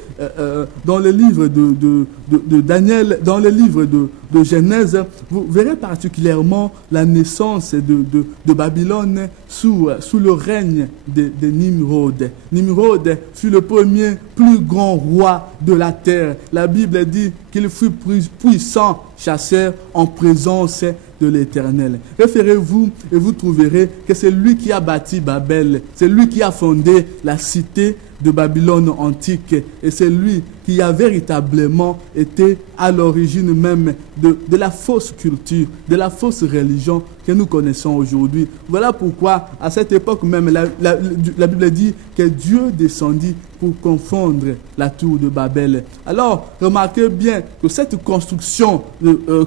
dans le livre de Daniel, dans le livre de Genèse, vous verrez particulièrement la naissance de Babylone sous le règne de Nimrod. Nimrod fut le premier plus grand roi de la terre. La Bible dit qu'il fut puissant chasseur en présence de l'Éternel. Référez-vous et vous trouverez que c'est lui qui a bâti Babel, c'est lui qui a fondé la cité de Babylone antique et c'est lui qui a véritablement été à l'origine même de la fausse culture, de la fausse religion que nous connaissons aujourd'hui. Voilà pourquoi à cette époque même la Bible dit que Dieu descendit pour confondre la tour de Babel. Alors remarquez bien que cette construction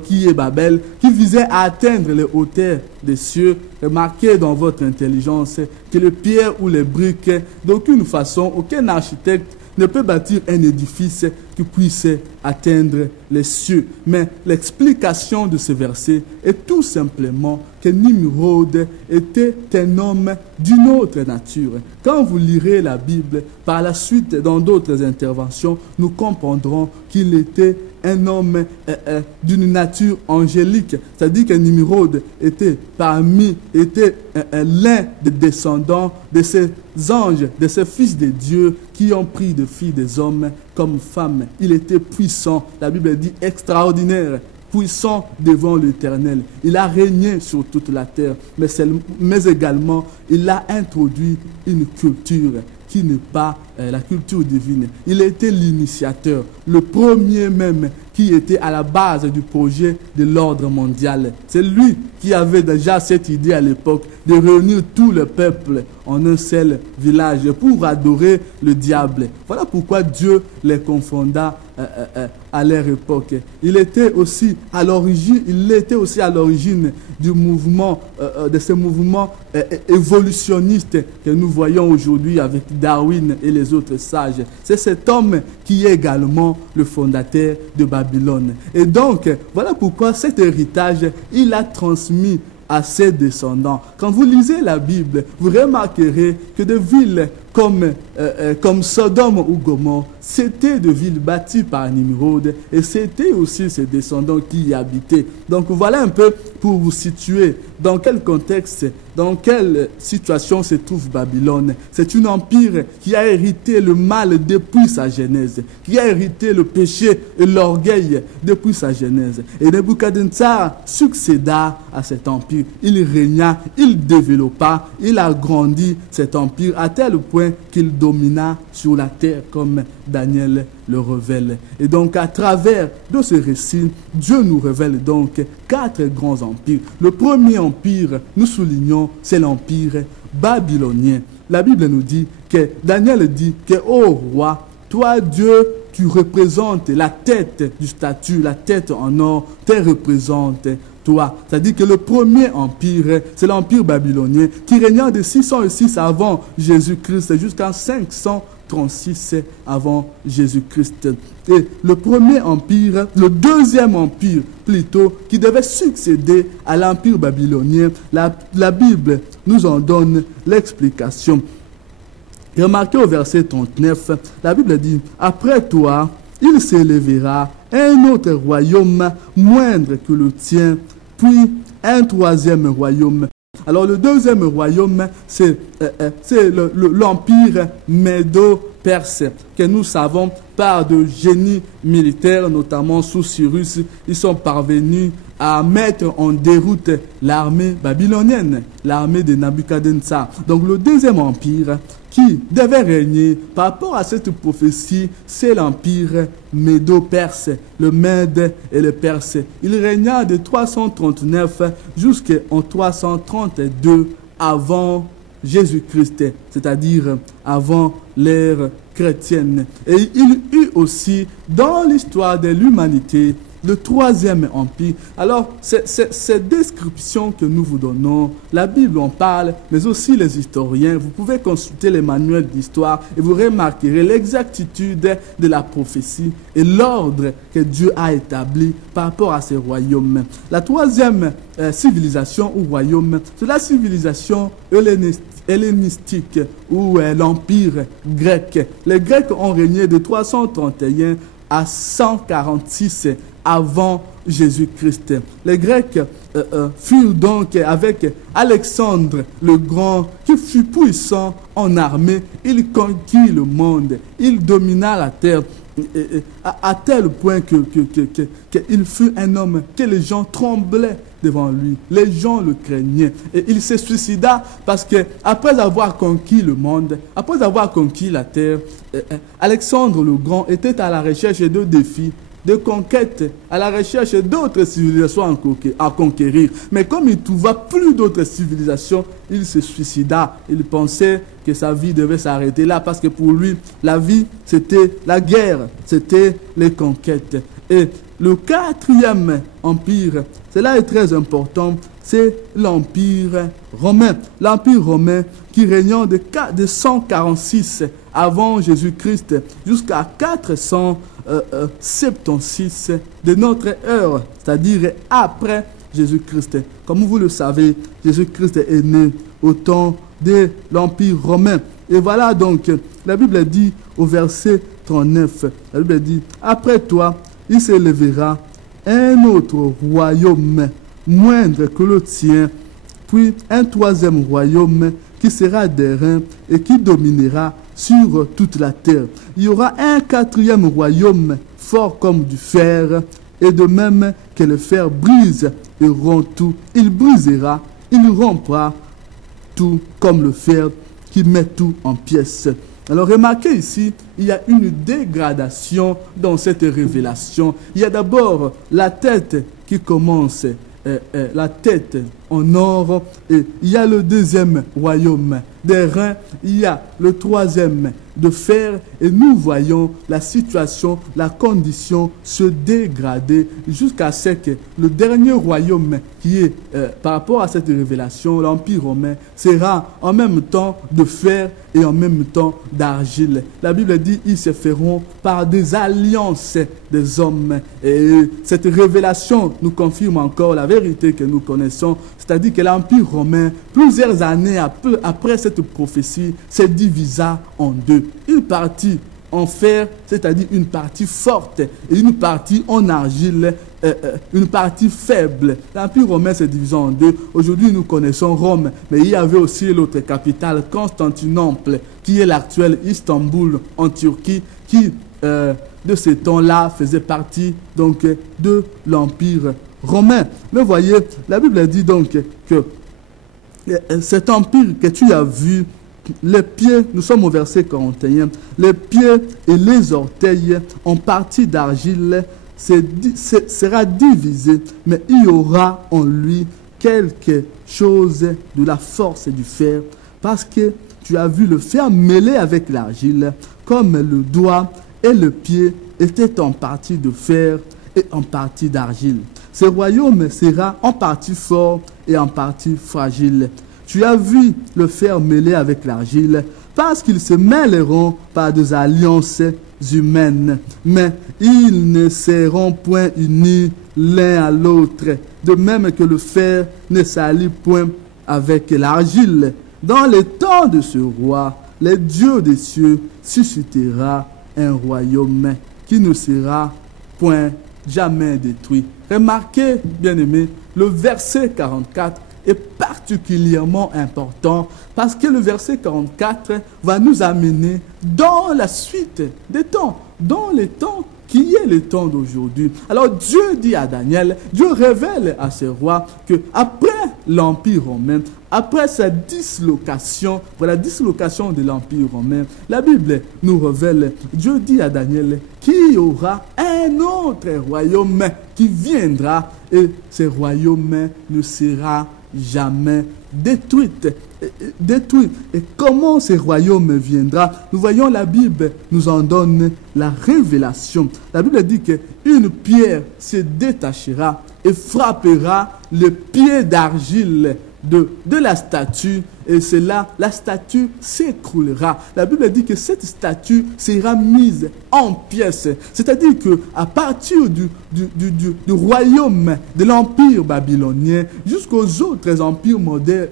qui est Babel, qui visait à atteindre les hauteurs des cieux, remarquez dans votre intelligence que les pierres ou les briques, d'aucune façon, aucun architecte ne peut bâtir un édifice qui puisse atteindre les cieux. Mais l'explication de ce verset est tout simplement que Nimrod était un homme d'une autre nature. Quand vous lirez la Bible, par la suite, dans d'autres interventions, nous comprendrons qu'il était un homme d'une nature angélique. C'est-à-dire que Nimrod était l'un des descendants de ces anges, de ces fils de Dieu qui ont pris des filles des hommes comme femmes. Il était puissant, la Bible dit extraordinaire, puissant devant l'Éternel. Il a régné sur toute la terre, mais également il a introduit une culture qui n'est pas la culture divine. Il était l'initiateur, le premier même qui était à la base du projet de l'ordre mondial. C'est lui qui avait déjà cette idée à l'époque de réunir tout le peuple en un seul village pour adorer le diable. Voilà pourquoi Dieu les confonda à leur époque. Il était aussi à l'origine du mouvement, de ce mouvement évolutionniste que nous voyons aujourd'hui avec Darwin et les autres sages. C'est cet homme qui est également le fondateur de Babylone. Et donc, voilà pourquoi cet héritage, il a transmis à ses descendants. Quand vous lisez la Bible, vous remarquerez que des villes comme Sodome ou Gomorrhe, c'était des villes bâties par Nimrod et c'était aussi ses descendants qui y habitaient. Donc voilà un peu pour vous situer dans quel contexte, dans quelle situation se trouve Babylone. C'est un empire qui a hérité le mal depuis sa genèse, qui a hérité le péché et l'orgueil depuis sa genèse. Et Nebuchadnezzar succéda à cet empire. Il régna, il développa, il agrandit cet empire à tel point qu'il domina sur la terre comme Daniel le révèle. Et donc à travers de ce récit, Dieu nous révèle donc 4 grands empires. Le premier empire, nous soulignons, c'est l'empire babylonien. La Bible nous dit que Daniel dit que ô roi, toi Dieu, tu représentes la tête du statut, la tête en or, te représente toi. C'est-à-dire que le premier empire, c'est l'empire babylonien qui régna de 606 avant Jésus-Christ jusqu'en 536 avant Jésus-Christ. Et le premier empire, le deuxième empire plutôt, qui devait succéder à l'empire babylonien, la Bible nous en donne l'explication. Remarquez au verset 39, la Bible dit « Après toi, il s'élèvera un autre royaume moindre que le tien, puis un troisième royaume. » Alors le deuxième royaume, c'est l'empire médo-perse, que nous savons par de génies militaires, notamment sous Cyrus, ils sont parvenus à mettre en déroute l'armée babylonienne, l'armée de Nabuchodonosor. Donc le deuxième empire qui devait régner par rapport à cette prophétie, c'est l'empire médo-perse, le Mède et le Perse. Il régna de 339 jusqu'en 332 avant Jésus-Christ, c'est-à-dire avant l'ère chrétienne. Et il eut aussi dans l'histoire de l'humanité le troisième empire. Alors, ces descriptions que nous vous donnons, la Bible en parle, mais aussi les historiens. Vous pouvez consulter les manuels d'histoire et vous remarquerez l'exactitude de la prophétie et l'ordre que Dieu a établi par rapport à ces royaumes. La troisième civilisation ou royaume, c'est la civilisation hellénistique ou l'empire grec. Les Grecs ont régné de 331 à 146 avant Jésus-Christ. Les Grecs furent donc avec Alexandre le Grand, qui fut puissant en armée. Il conquit le monde, il domina la terre à tel point qu'il fut un homme que les gens tremblaient devant lui. Les gens le craignaient. Et il se suicida parce que après avoir conquis le monde, après avoir conquis la terre, Alexandre le Grand était à la recherche de défis, de conquête, à la recherche d'autres civilisations à conquérir. Mais comme il ne trouva plus d'autres civilisations, il se suicida. Il pensait que sa vie devait s'arrêter là parce que pour lui, la vie, c'était la guerre, c'était les conquêtes. Et le quatrième empire, cela est très important, c'est l'Empire romain. L'Empire romain qui régnant de 146 avant Jésus-Christ jusqu'à 476 de notre ère, c'est-à-dire après Jésus-Christ. Comme vous le savez, Jésus-Christ est né au temps de l'Empire romain. Et voilà donc, la Bible dit au verset 39, la Bible dit, après toi, il s'élèvera un autre royaume moindre que le tien, puis un troisième royaume qui sera d'airain et qui dominera sur toute la terre. Il y aura un quatrième royaume fort comme du fer, et de même que le fer brise et rompt tout, il brisera, il rompra tout comme le fer qui met tout en pièces. Alors remarquez ici, il y a une dégradation dans cette révélation. Il y a d'abord la tête qui commence, la tête en or, et il y a le deuxième royaume d'airain, il y a le troisième de fer, et nous voyons la situation, la condition se dégrader jusqu'à ce que le dernier royaume qui est, par rapport à cette révélation, l'Empire romain, sera en même temps de fer et en même temps d'argile. La Bible dit, ils se feront par des alliances des hommes. Et cette révélation nous confirme encore la vérité que nous connaissons, c'est-à-dire que l'Empire romain, plusieurs années après cette prophétie, se divisa en deux. Une partie en fer, c'est-à-dire une partie forte, et une partie en argile, une partie faible. L'Empire romain se divise en deux. Aujourd'hui, nous connaissons Rome, mais il y avait aussi l'autre capitale, Constantinople, qui est l'actuel Istanbul en Turquie, qui, de ce temps-là, faisait partie donc de l'Empire romain. Mais voyez, la Bible dit donc que cet empire que tu as vu, les pieds, nous sommes au verset 41, les pieds et les orteils en partie d'argile sera divisé, mais il y aura en lui quelque chose de la force du fer, parce que tu as vu le fer mêlé avec l'argile, comme le doigt et le pied étaient en partie de fer et en partie d'argile. Ce royaume sera en partie fort et en partie fragile. Tu as vu le fer mêlé avec l'argile, parce qu'ils se mêleront par des alliances humaines, mais ils ne seront point unis l'un à l'autre, de même que le fer ne s'allie point avec l'argile. Dans les temps de ce roi, le Dieu des cieux suscitera un royaume qui ne sera point jamais détruit. Remarquez, bien-aimés, le verset 44 est particulièrement important parce que le verset 44 va nous amener dans la suite des temps, dans les temps qui est le temps d'aujourd'hui. Alors Dieu dit à Daniel, Dieu révèle à ce roi que après l'Empire romain, après sa dislocation, pour la dislocation de l'Empire romain, la Bible nous révèle, Dieu dit à Daniel qu'il y aura un autre royaume qui viendra et ce royaume ne sera jamais détruit. Et comment ce royaume viendra? Nous voyons la Bible nous en donne la révélation. La Bible dit qu'une pierre se détachera et frappera le pied d'argile de la statue, et c'est là la statue s'écroulera. La Bible dit que cette statue sera mise en pièces, c'est-à-dire que à partir du royaume de l'empire babylonien jusqu'aux autres empires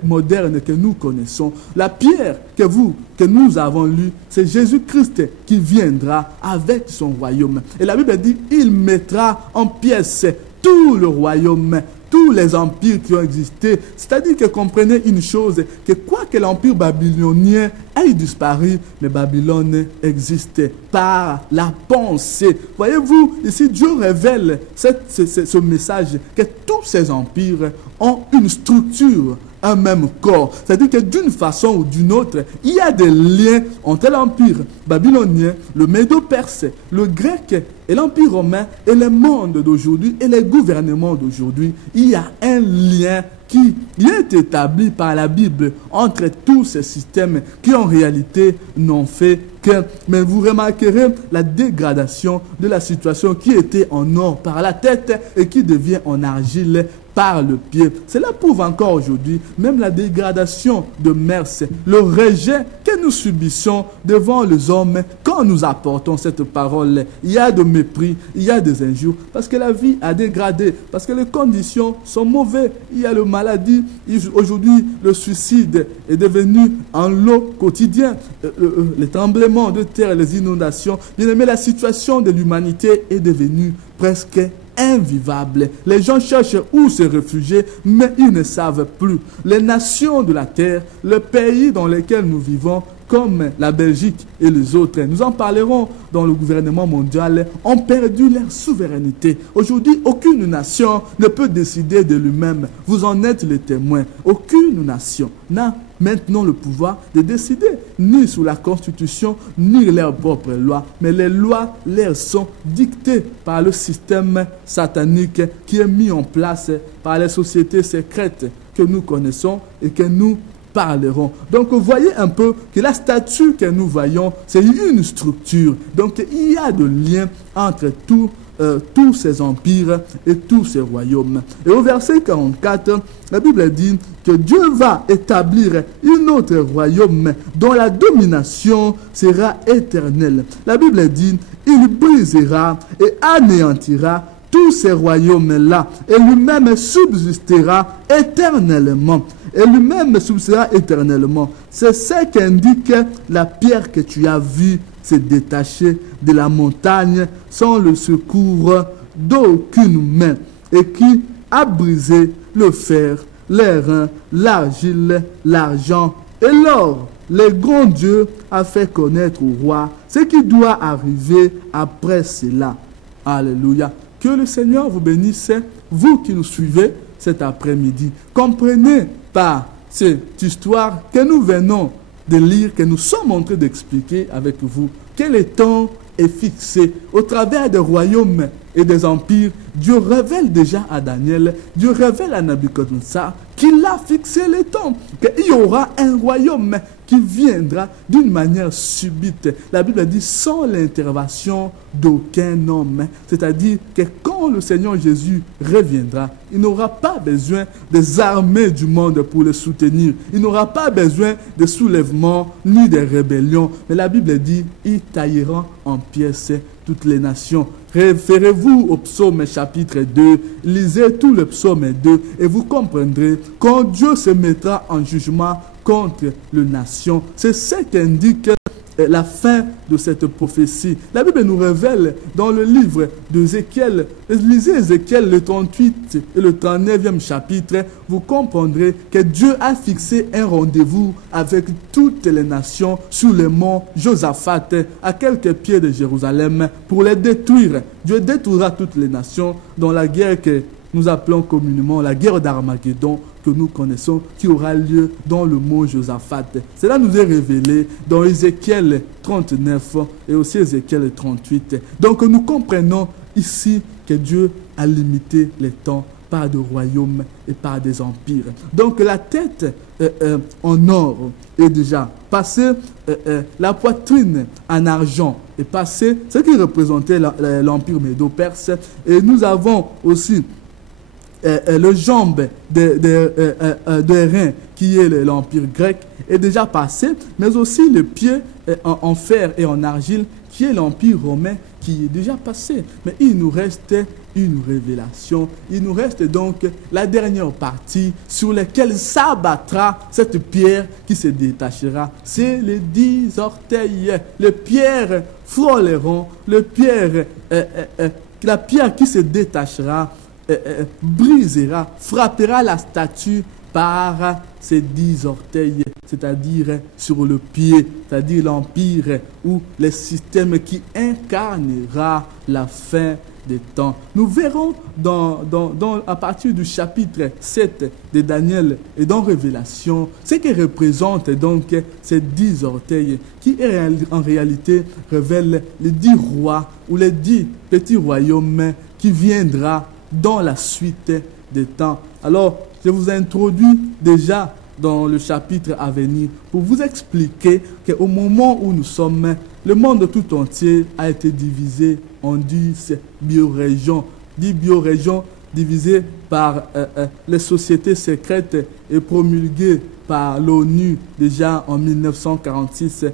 modernes que nous connaissons, la pierre que nous avons lue, c'est Jésus-Christ qui viendra avec son royaume. Et la Bible dit il mettra en pièces tout le royaume, tous les empires qui ont existé. C'est-à-dire que comprenez une chose, que quoi que l'empire babylonien ait disparu, mais Babylone existe par la pensée. Voyez-vous, ici Dieu révèle ce message que tous ces empires ont une structure, un même corps. C'est-à-dire que d'une façon ou d'une autre, il y a des liens entre l'empire babylonien, le médo-perse, le grec et l'empire romain et le monde d'aujourd'hui et les gouvernements d'aujourd'hui. Il y a un lien qui est établi par la Bible entre tous ces systèmes qui en réalité n'ont fait que. Mais vous remarquerez la dégradation de la situation qui était en or par la tête et qui devient en argile par le pied. Cela prouve encore aujourd'hui même la dégradation de mœurs, le rejet que nous subissons devant les hommes quand nous apportons cette parole. Il y a de mépris, il y a des injures, parce que la vie a dégradé, parce que les conditions sont mauvaises. Il y a la maladie, aujourd'hui le suicide est devenu un lot quotidien, les tremblements de terre, les inondations. Bien aimé, la situation de l'humanité est devenue presque invivable. Les gens cherchent où se réfugier, mais ils ne savent plus. Les nations de la terre, le pays dans lequel nous vivons, comme la Belgique et les autres, nous en parlerons dans le gouvernement mondial, ont perdu leur souveraineté. Aujourd'hui, aucune nation ne peut décider de lui-même. Vous en êtes les témoins. Aucune nation n'a maintenant le pouvoir de décider, ni sous la Constitution, ni leurs propres lois. Mais les lois leur sont dictées par le système satanique qui est mis en place par les sociétés secrètes que nous connaissons et que nous parlerons. Donc, vous voyez un peu que la statue que nous voyons, c'est une structure. Donc, il y a de liens entre tous ces empires et tous ces royaumes. Et au verset 44, la Bible dit que Dieu va établir un autre royaume dont la domination sera éternelle. La Bible dit, il brisera et anéantira tous ces royaumes-là, et lui-même subsistera éternellement. Et lui-même subsistera éternellement. C'est ce qu'indique la pierre que tu as vue se détacher de la montagne sans le secours d'aucune main, et qui a brisé le fer, l'airain, l'argile, l'argent et l'or. Le grand Dieu a fait connaître au roi ce qui doit arriver après cela. Alléluia. Que le Seigneur vous bénisse, vous qui nous suivez cet après-midi. Comprenez par cette histoire que nous venons de lire, que nous sommes en train d'expliquer avec vous, que le temps est fixé au travers des royaumes et des empires. Dieu révèle déjà à Daniel, Dieu révèle à Nabuchodonosor qu'il a fixé le temps, qu'il y aura un royaume qui viendra d'une manière subite. La Bible dit sans l'intervention d'aucun homme. C'est-à-dire que quand le Seigneur Jésus reviendra, il n'aura pas besoin des armées du monde pour le soutenir. Il n'aura pas besoin de soulèvements ni de rébellions. Mais la Bible dit, il taillera en pièces toutes les nations. Référez-vous au psaume chapitre 2, lisez tout le psaume 2 et vous comprendrez quand Dieu se mettra en jugement contre les nations. C'est ce qu'indique la fin de cette prophétie. La Bible nous révèle dans le livre d'Ézéchiel, lisez Ézéchiel le 38 et le 39e chapitre, vous comprendrez que Dieu a fixé un rendez-vous avec toutes les nations sur le mont Josaphat, à quelques pieds de Jérusalem, pour les détruire. Dieu détruira toutes les nations dans la guerre que nous appelons communément la guerre d'Armageddon, que nous connaissons, qui aura lieu dans le mont Josaphat. Cela nous est révélé dans Ézéchiel 39 et aussi Ézéchiel 38. Donc nous comprenons ici que Dieu a limité les temps par des royaumes et par des empires. Donc la tête en or est déjà passée, la poitrine en argent est passée, ce qui représentait l'empire médo-perse. Et nous avons aussi le jambe de rein, qui est l'empire grec, est déjà passé, mais aussi le pied en fer et en argile, qui est l'empire romain, qui est déjà passé. Mais il nous reste une révélation. Il nous reste donc la dernière partie sur laquelle s'abattra cette pierre qui se détachera. C'est les 10 orteils. Les pierres frôleront, la pierre qui se détachera brisera, frappera la statue par ses 10 orteils, c'est-à-dire sur le pied, c'est-à-dire l'empire ou le système qui incarnera la fin des temps. Nous verrons à partir du chapitre 7 de Daniel et dans Révélation ce qui représente donc ces 10 orteils qui en réalité révèlent les 10 rois ou les 10 petits royaumes qui viendra dans la suite des temps. Alors, je vous ai introduit déjà dans le chapitre à venir pour vous expliquer qu'au moment où nous sommes, le monde tout entier a été divisé en 10 biorégions. 10 biorégions divisées par les sociétés secrètes et promulguées par l'ONU déjà en 1946.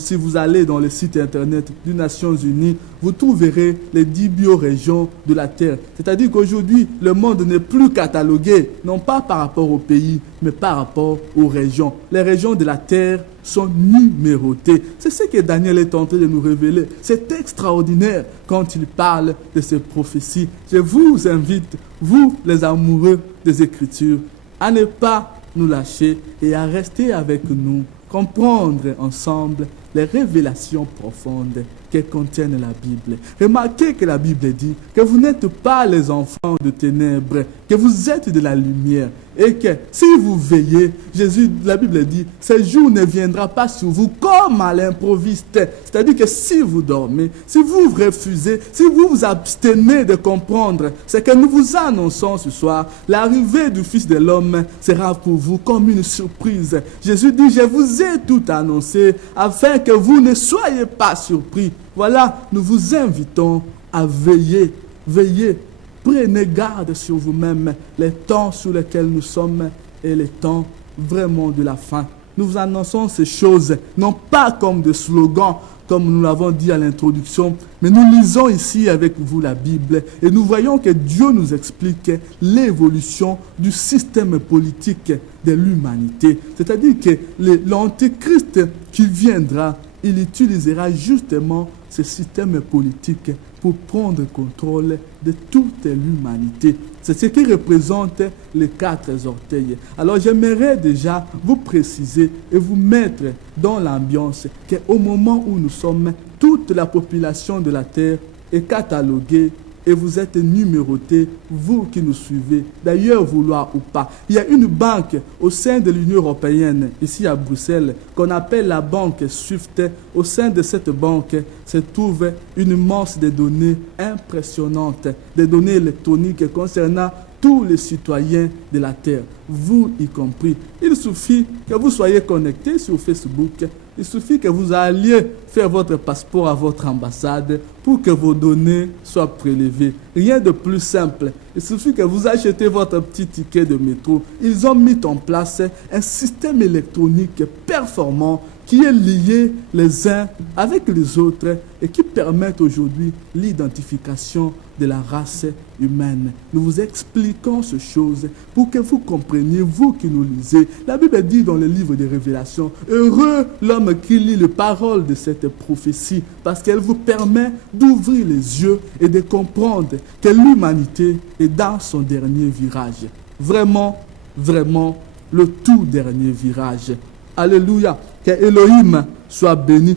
Si vous allez dans le site internet des Nations Unies, vous trouverez les 10 biorégions de la Terre. C'est-à-dire qu'aujourd'hui, le monde n'est plus catalogué, non pas par rapport au pays, mais par rapport aux régions. Les régions de la Terre sont numérotées. C'est ce que Daniel est en train de nous révéler. C'est extraordinaire quand il parle de ces prophéties. Je vous invite, vous les amoureux des Écritures, à ne pas nous lâcher et à rester avec nous, comprendre ensemble les révélations profondes que contiennent la Bible. Remarquez que la Bible dit que vous n'êtes pas les enfants de ténèbres, que vous êtes de la lumière et que si vous veillez, la Bible dit, ce jour ne viendra pas sur vous comme à l'improviste. C'est-à-dire que si vous dormez, si vous refusez, si vous vous abstenez de comprendre ce que nous vous annonçons ce soir, l'arrivée du Fils de l'homme sera pour vous comme une surprise. Jésus dit, je vous ai tout annoncé afin que vous ne soyez pas surpris. Voilà, nous vous invitons à veiller, veiller. Prenez garde sur vous-même, les temps sur lesquels nous sommes et les temps vraiment de la fin. Nous vous annonçons ces choses, non pas comme des slogans, comme nous l'avons dit à l'introduction, mais nous lisons ici avec vous la Bible et nous voyons que Dieu nous explique l'évolution du système politique de l'humanité. C'est-à-dire que l'Antéchrist qui viendra, il utilisera justement ce système politique pour prendre contrôle de toute l'humanité. C'est ce qui représente les 4 orteils. Alors j'aimerais déjà vous préciser et vous mettre dans l'ambiance qu'au moment où nous sommes, toute la population de la Terre est cataloguée et vous êtes numérotés, vous qui nous suivez, d'ailleurs vouloir ou pas. Il y a une banque au sein de l'Union européenne, ici à Bruxelles, qu'on appelle la banque SWIFT. Au sein de cette banque se trouve une masse de données impressionnantes, des données électroniques concernant tous les citoyens de la Terre, vous y compris. Il suffit que vous soyez connectés sur Facebook. Il suffit que vous alliez faire votre passeport à votre ambassade pour que vos données soient prélevées. Rien de plus simple. Il suffit que vous achetez votre petit ticket de métro. Ils ont mis en place un système électronique performant qui est lié les uns avec les autres et qui permet aujourd'hui l'identification de la race humaine. Nous vous expliquons ces choses pour que vous compreniez, vous qui nous lisez. La Bible dit dans le livre des Révélations, heureux l'homme qui lit les paroles de cette prophétie, parce qu'elle vous permet d'ouvrir les yeux et de comprendre que l'humanité est dans son dernier virage. Vraiment, vraiment, le tout dernier virage. Alléluia. Que Elohim soit béni.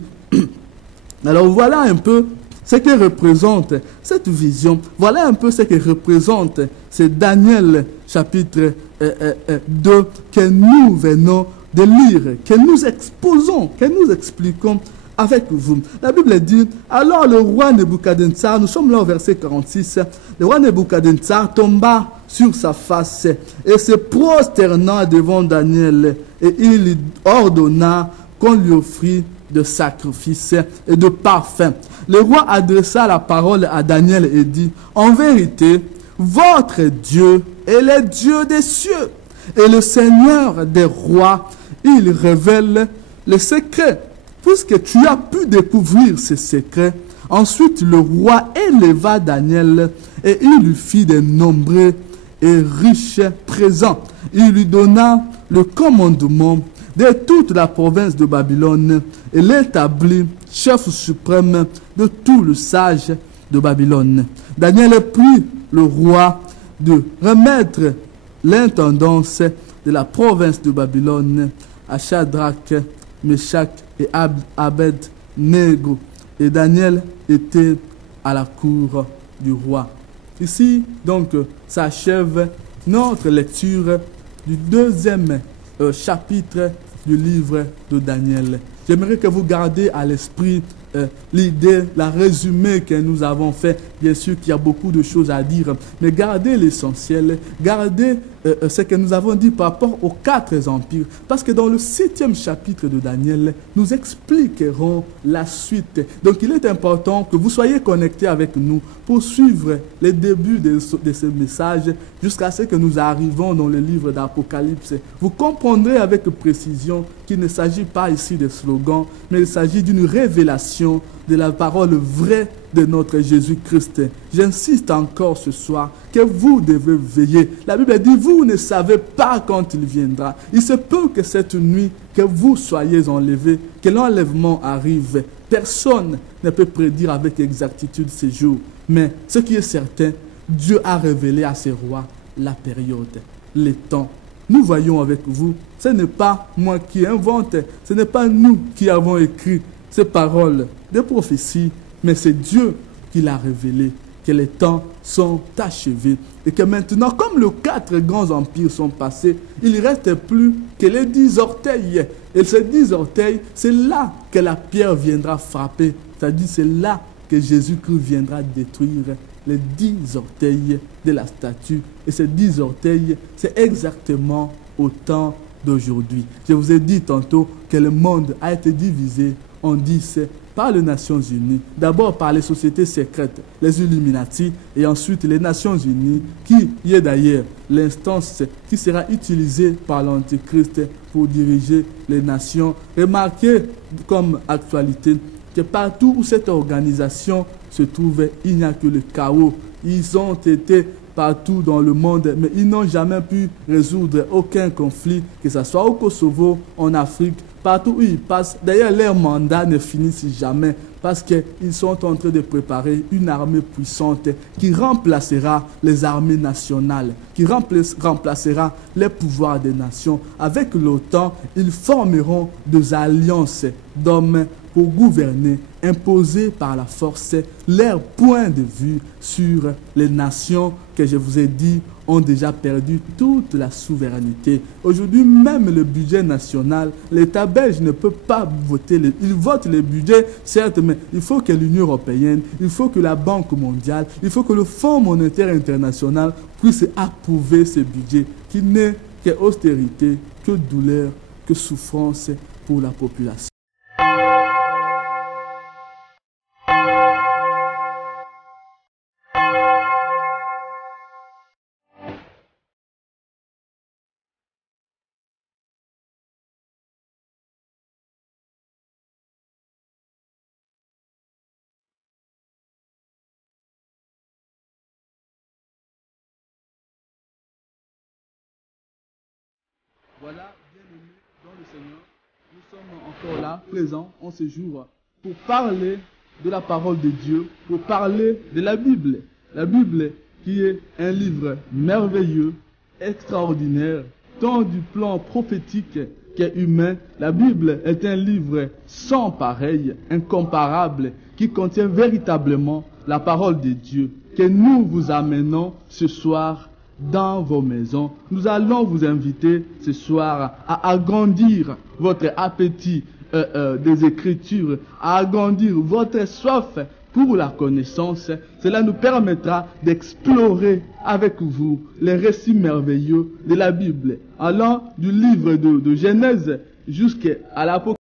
Alors voilà un peu ce que représente cette vision. Voilà un peu ce que représente ce Daniel chapitre 2 que nous venons de lire, que nous exposons, que nous expliquons avec vous. La Bible dit, alors le roi Nebuchadnezzar, nous sommes là au verset 46, le roi Nebuchadnezzar tomba sur sa face et se prosterna devant Daniel et il ordonna qu'on lui offrit de sacrifices et de parfums. Le roi adressa la parole à Daniel et dit, en vérité, votre Dieu est le Dieu des cieux et le Seigneur des rois. Il révèle les secrets. Puisque tu as pu découvrir ces secrets, ensuite le roi éleva Daniel et il lui fit de nombreux et riches présents. Il lui donna le commandement de toute la province de Babylone et l'établit chef suprême de tout le sage de Babylone. Daniel prit le roi de remettre l'intendance de la province de Babylone à Shadrach, Meshach et Abed-Nego. Et Daniel était à la cour du roi. Ici, donc, s'achève notre lecture du 2e chapitre du livre de Daniel. J'aimerais que vous gardiez à l'esprit l'idée, la résumé que nous avons fait. Bien sûr qu'il y a beaucoup de choses à dire, mais gardez l'essentiel, gardez ce que nous avons dit par rapport aux 4 empires, parce que dans le 7e chapitre de Daniel, nous expliquerons la suite. Donc il est important que vous soyez connectés avec nous pour suivre les débuts de ce message jusqu'à ce que nous arrivons dans le livre d'Apocalypse. Vous comprendrez avec précision qu'il ne s'agit pas ici de slogans, mais il s'agit d'une révélation de la parole vraie de notre Jésus-Christ. J'insiste encore ce soir que vous devez veiller. La Bible dit, vous ne savez pas quand il viendra. Il se peut que cette nuit, que vous soyez enlevés, que l'enlèvement arrive. Personne ne peut prédire avec exactitude ces jours. Mais ce qui est certain, Dieu a révélé à ses rois la période, les temps. Nous voyons avec vous, ce n'est pas moi qui invente, ce n'est pas nous qui avons écrit ces paroles de prophétie, mais c'est Dieu qui l'a révélé, que les temps sont achevés et que maintenant, comme les 4 grands empires sont passés, il ne reste plus que les 10 orteils. Et ces 10 orteils, c'est là que la pierre viendra frapper, c'est-à-dire c'est là que Jésus-Christ viendra détruire les 10 orteils de la statue. Et ces 10 orteils, c'est exactement au temps d'aujourd'hui. Je vous ai dit tantôt que le monde a été divisé en 10 par les Nations Unies. D'abord par les sociétés secrètes, les Illuminati, et ensuite les Nations Unies, qui est d'ailleurs l'instance qui sera utilisée par l'Antichrist pour diriger les nations. Remarquez comme actualité que partout où cette organisation se trouve, il n'y a que le chaos. Ils ont été partout dans le monde, mais ils n'ont jamais pu résoudre aucun conflit, que ce soit au Kosovo, en Afrique, partout où ils passent. D'ailleurs, leur mandat ne finissent jamais parce qu'ils sont en train de préparer une armée puissante qui remplacera les armées nationales, qui remplacera les pouvoirs des nations. Avec l'OTAN, ils formeront des alliances d'hommes pour gouverner, imposer par la force leur point de vue sur les nations que je vous ai dit ont déjà perdu toute la souveraineté. Aujourd'hui, même le budget national, l'État belge ne peut pas voter. Il vote le budget, certes, mais il faut que l'Union européenne, il faut que la Banque mondiale, il faut que le Fonds monétaire international puisse approuver ce budget qui n'est qu'austérité, que douleur, que souffrance pour la population. Voilà, bien-aimés dans le Seigneur, nous sommes encore là, présents en ce jour, pour parler de la parole de Dieu, pour parler de la Bible. La Bible qui est un livre merveilleux, extraordinaire, tant du plan prophétique qu'humain. La Bible est un livre sans pareil, incomparable, qui contient véritablement la parole de Dieu, que nous vous amenons ce soir dans vos maisons. Nous allons vous inviter ce soir à agrandir votre appétit des Écritures, à agrandir votre soif pour la connaissance. Cela nous permettra d'explorer avec vous les récits merveilleux de la Bible, allant du livre de Genèse jusqu'à l'Apocalypse.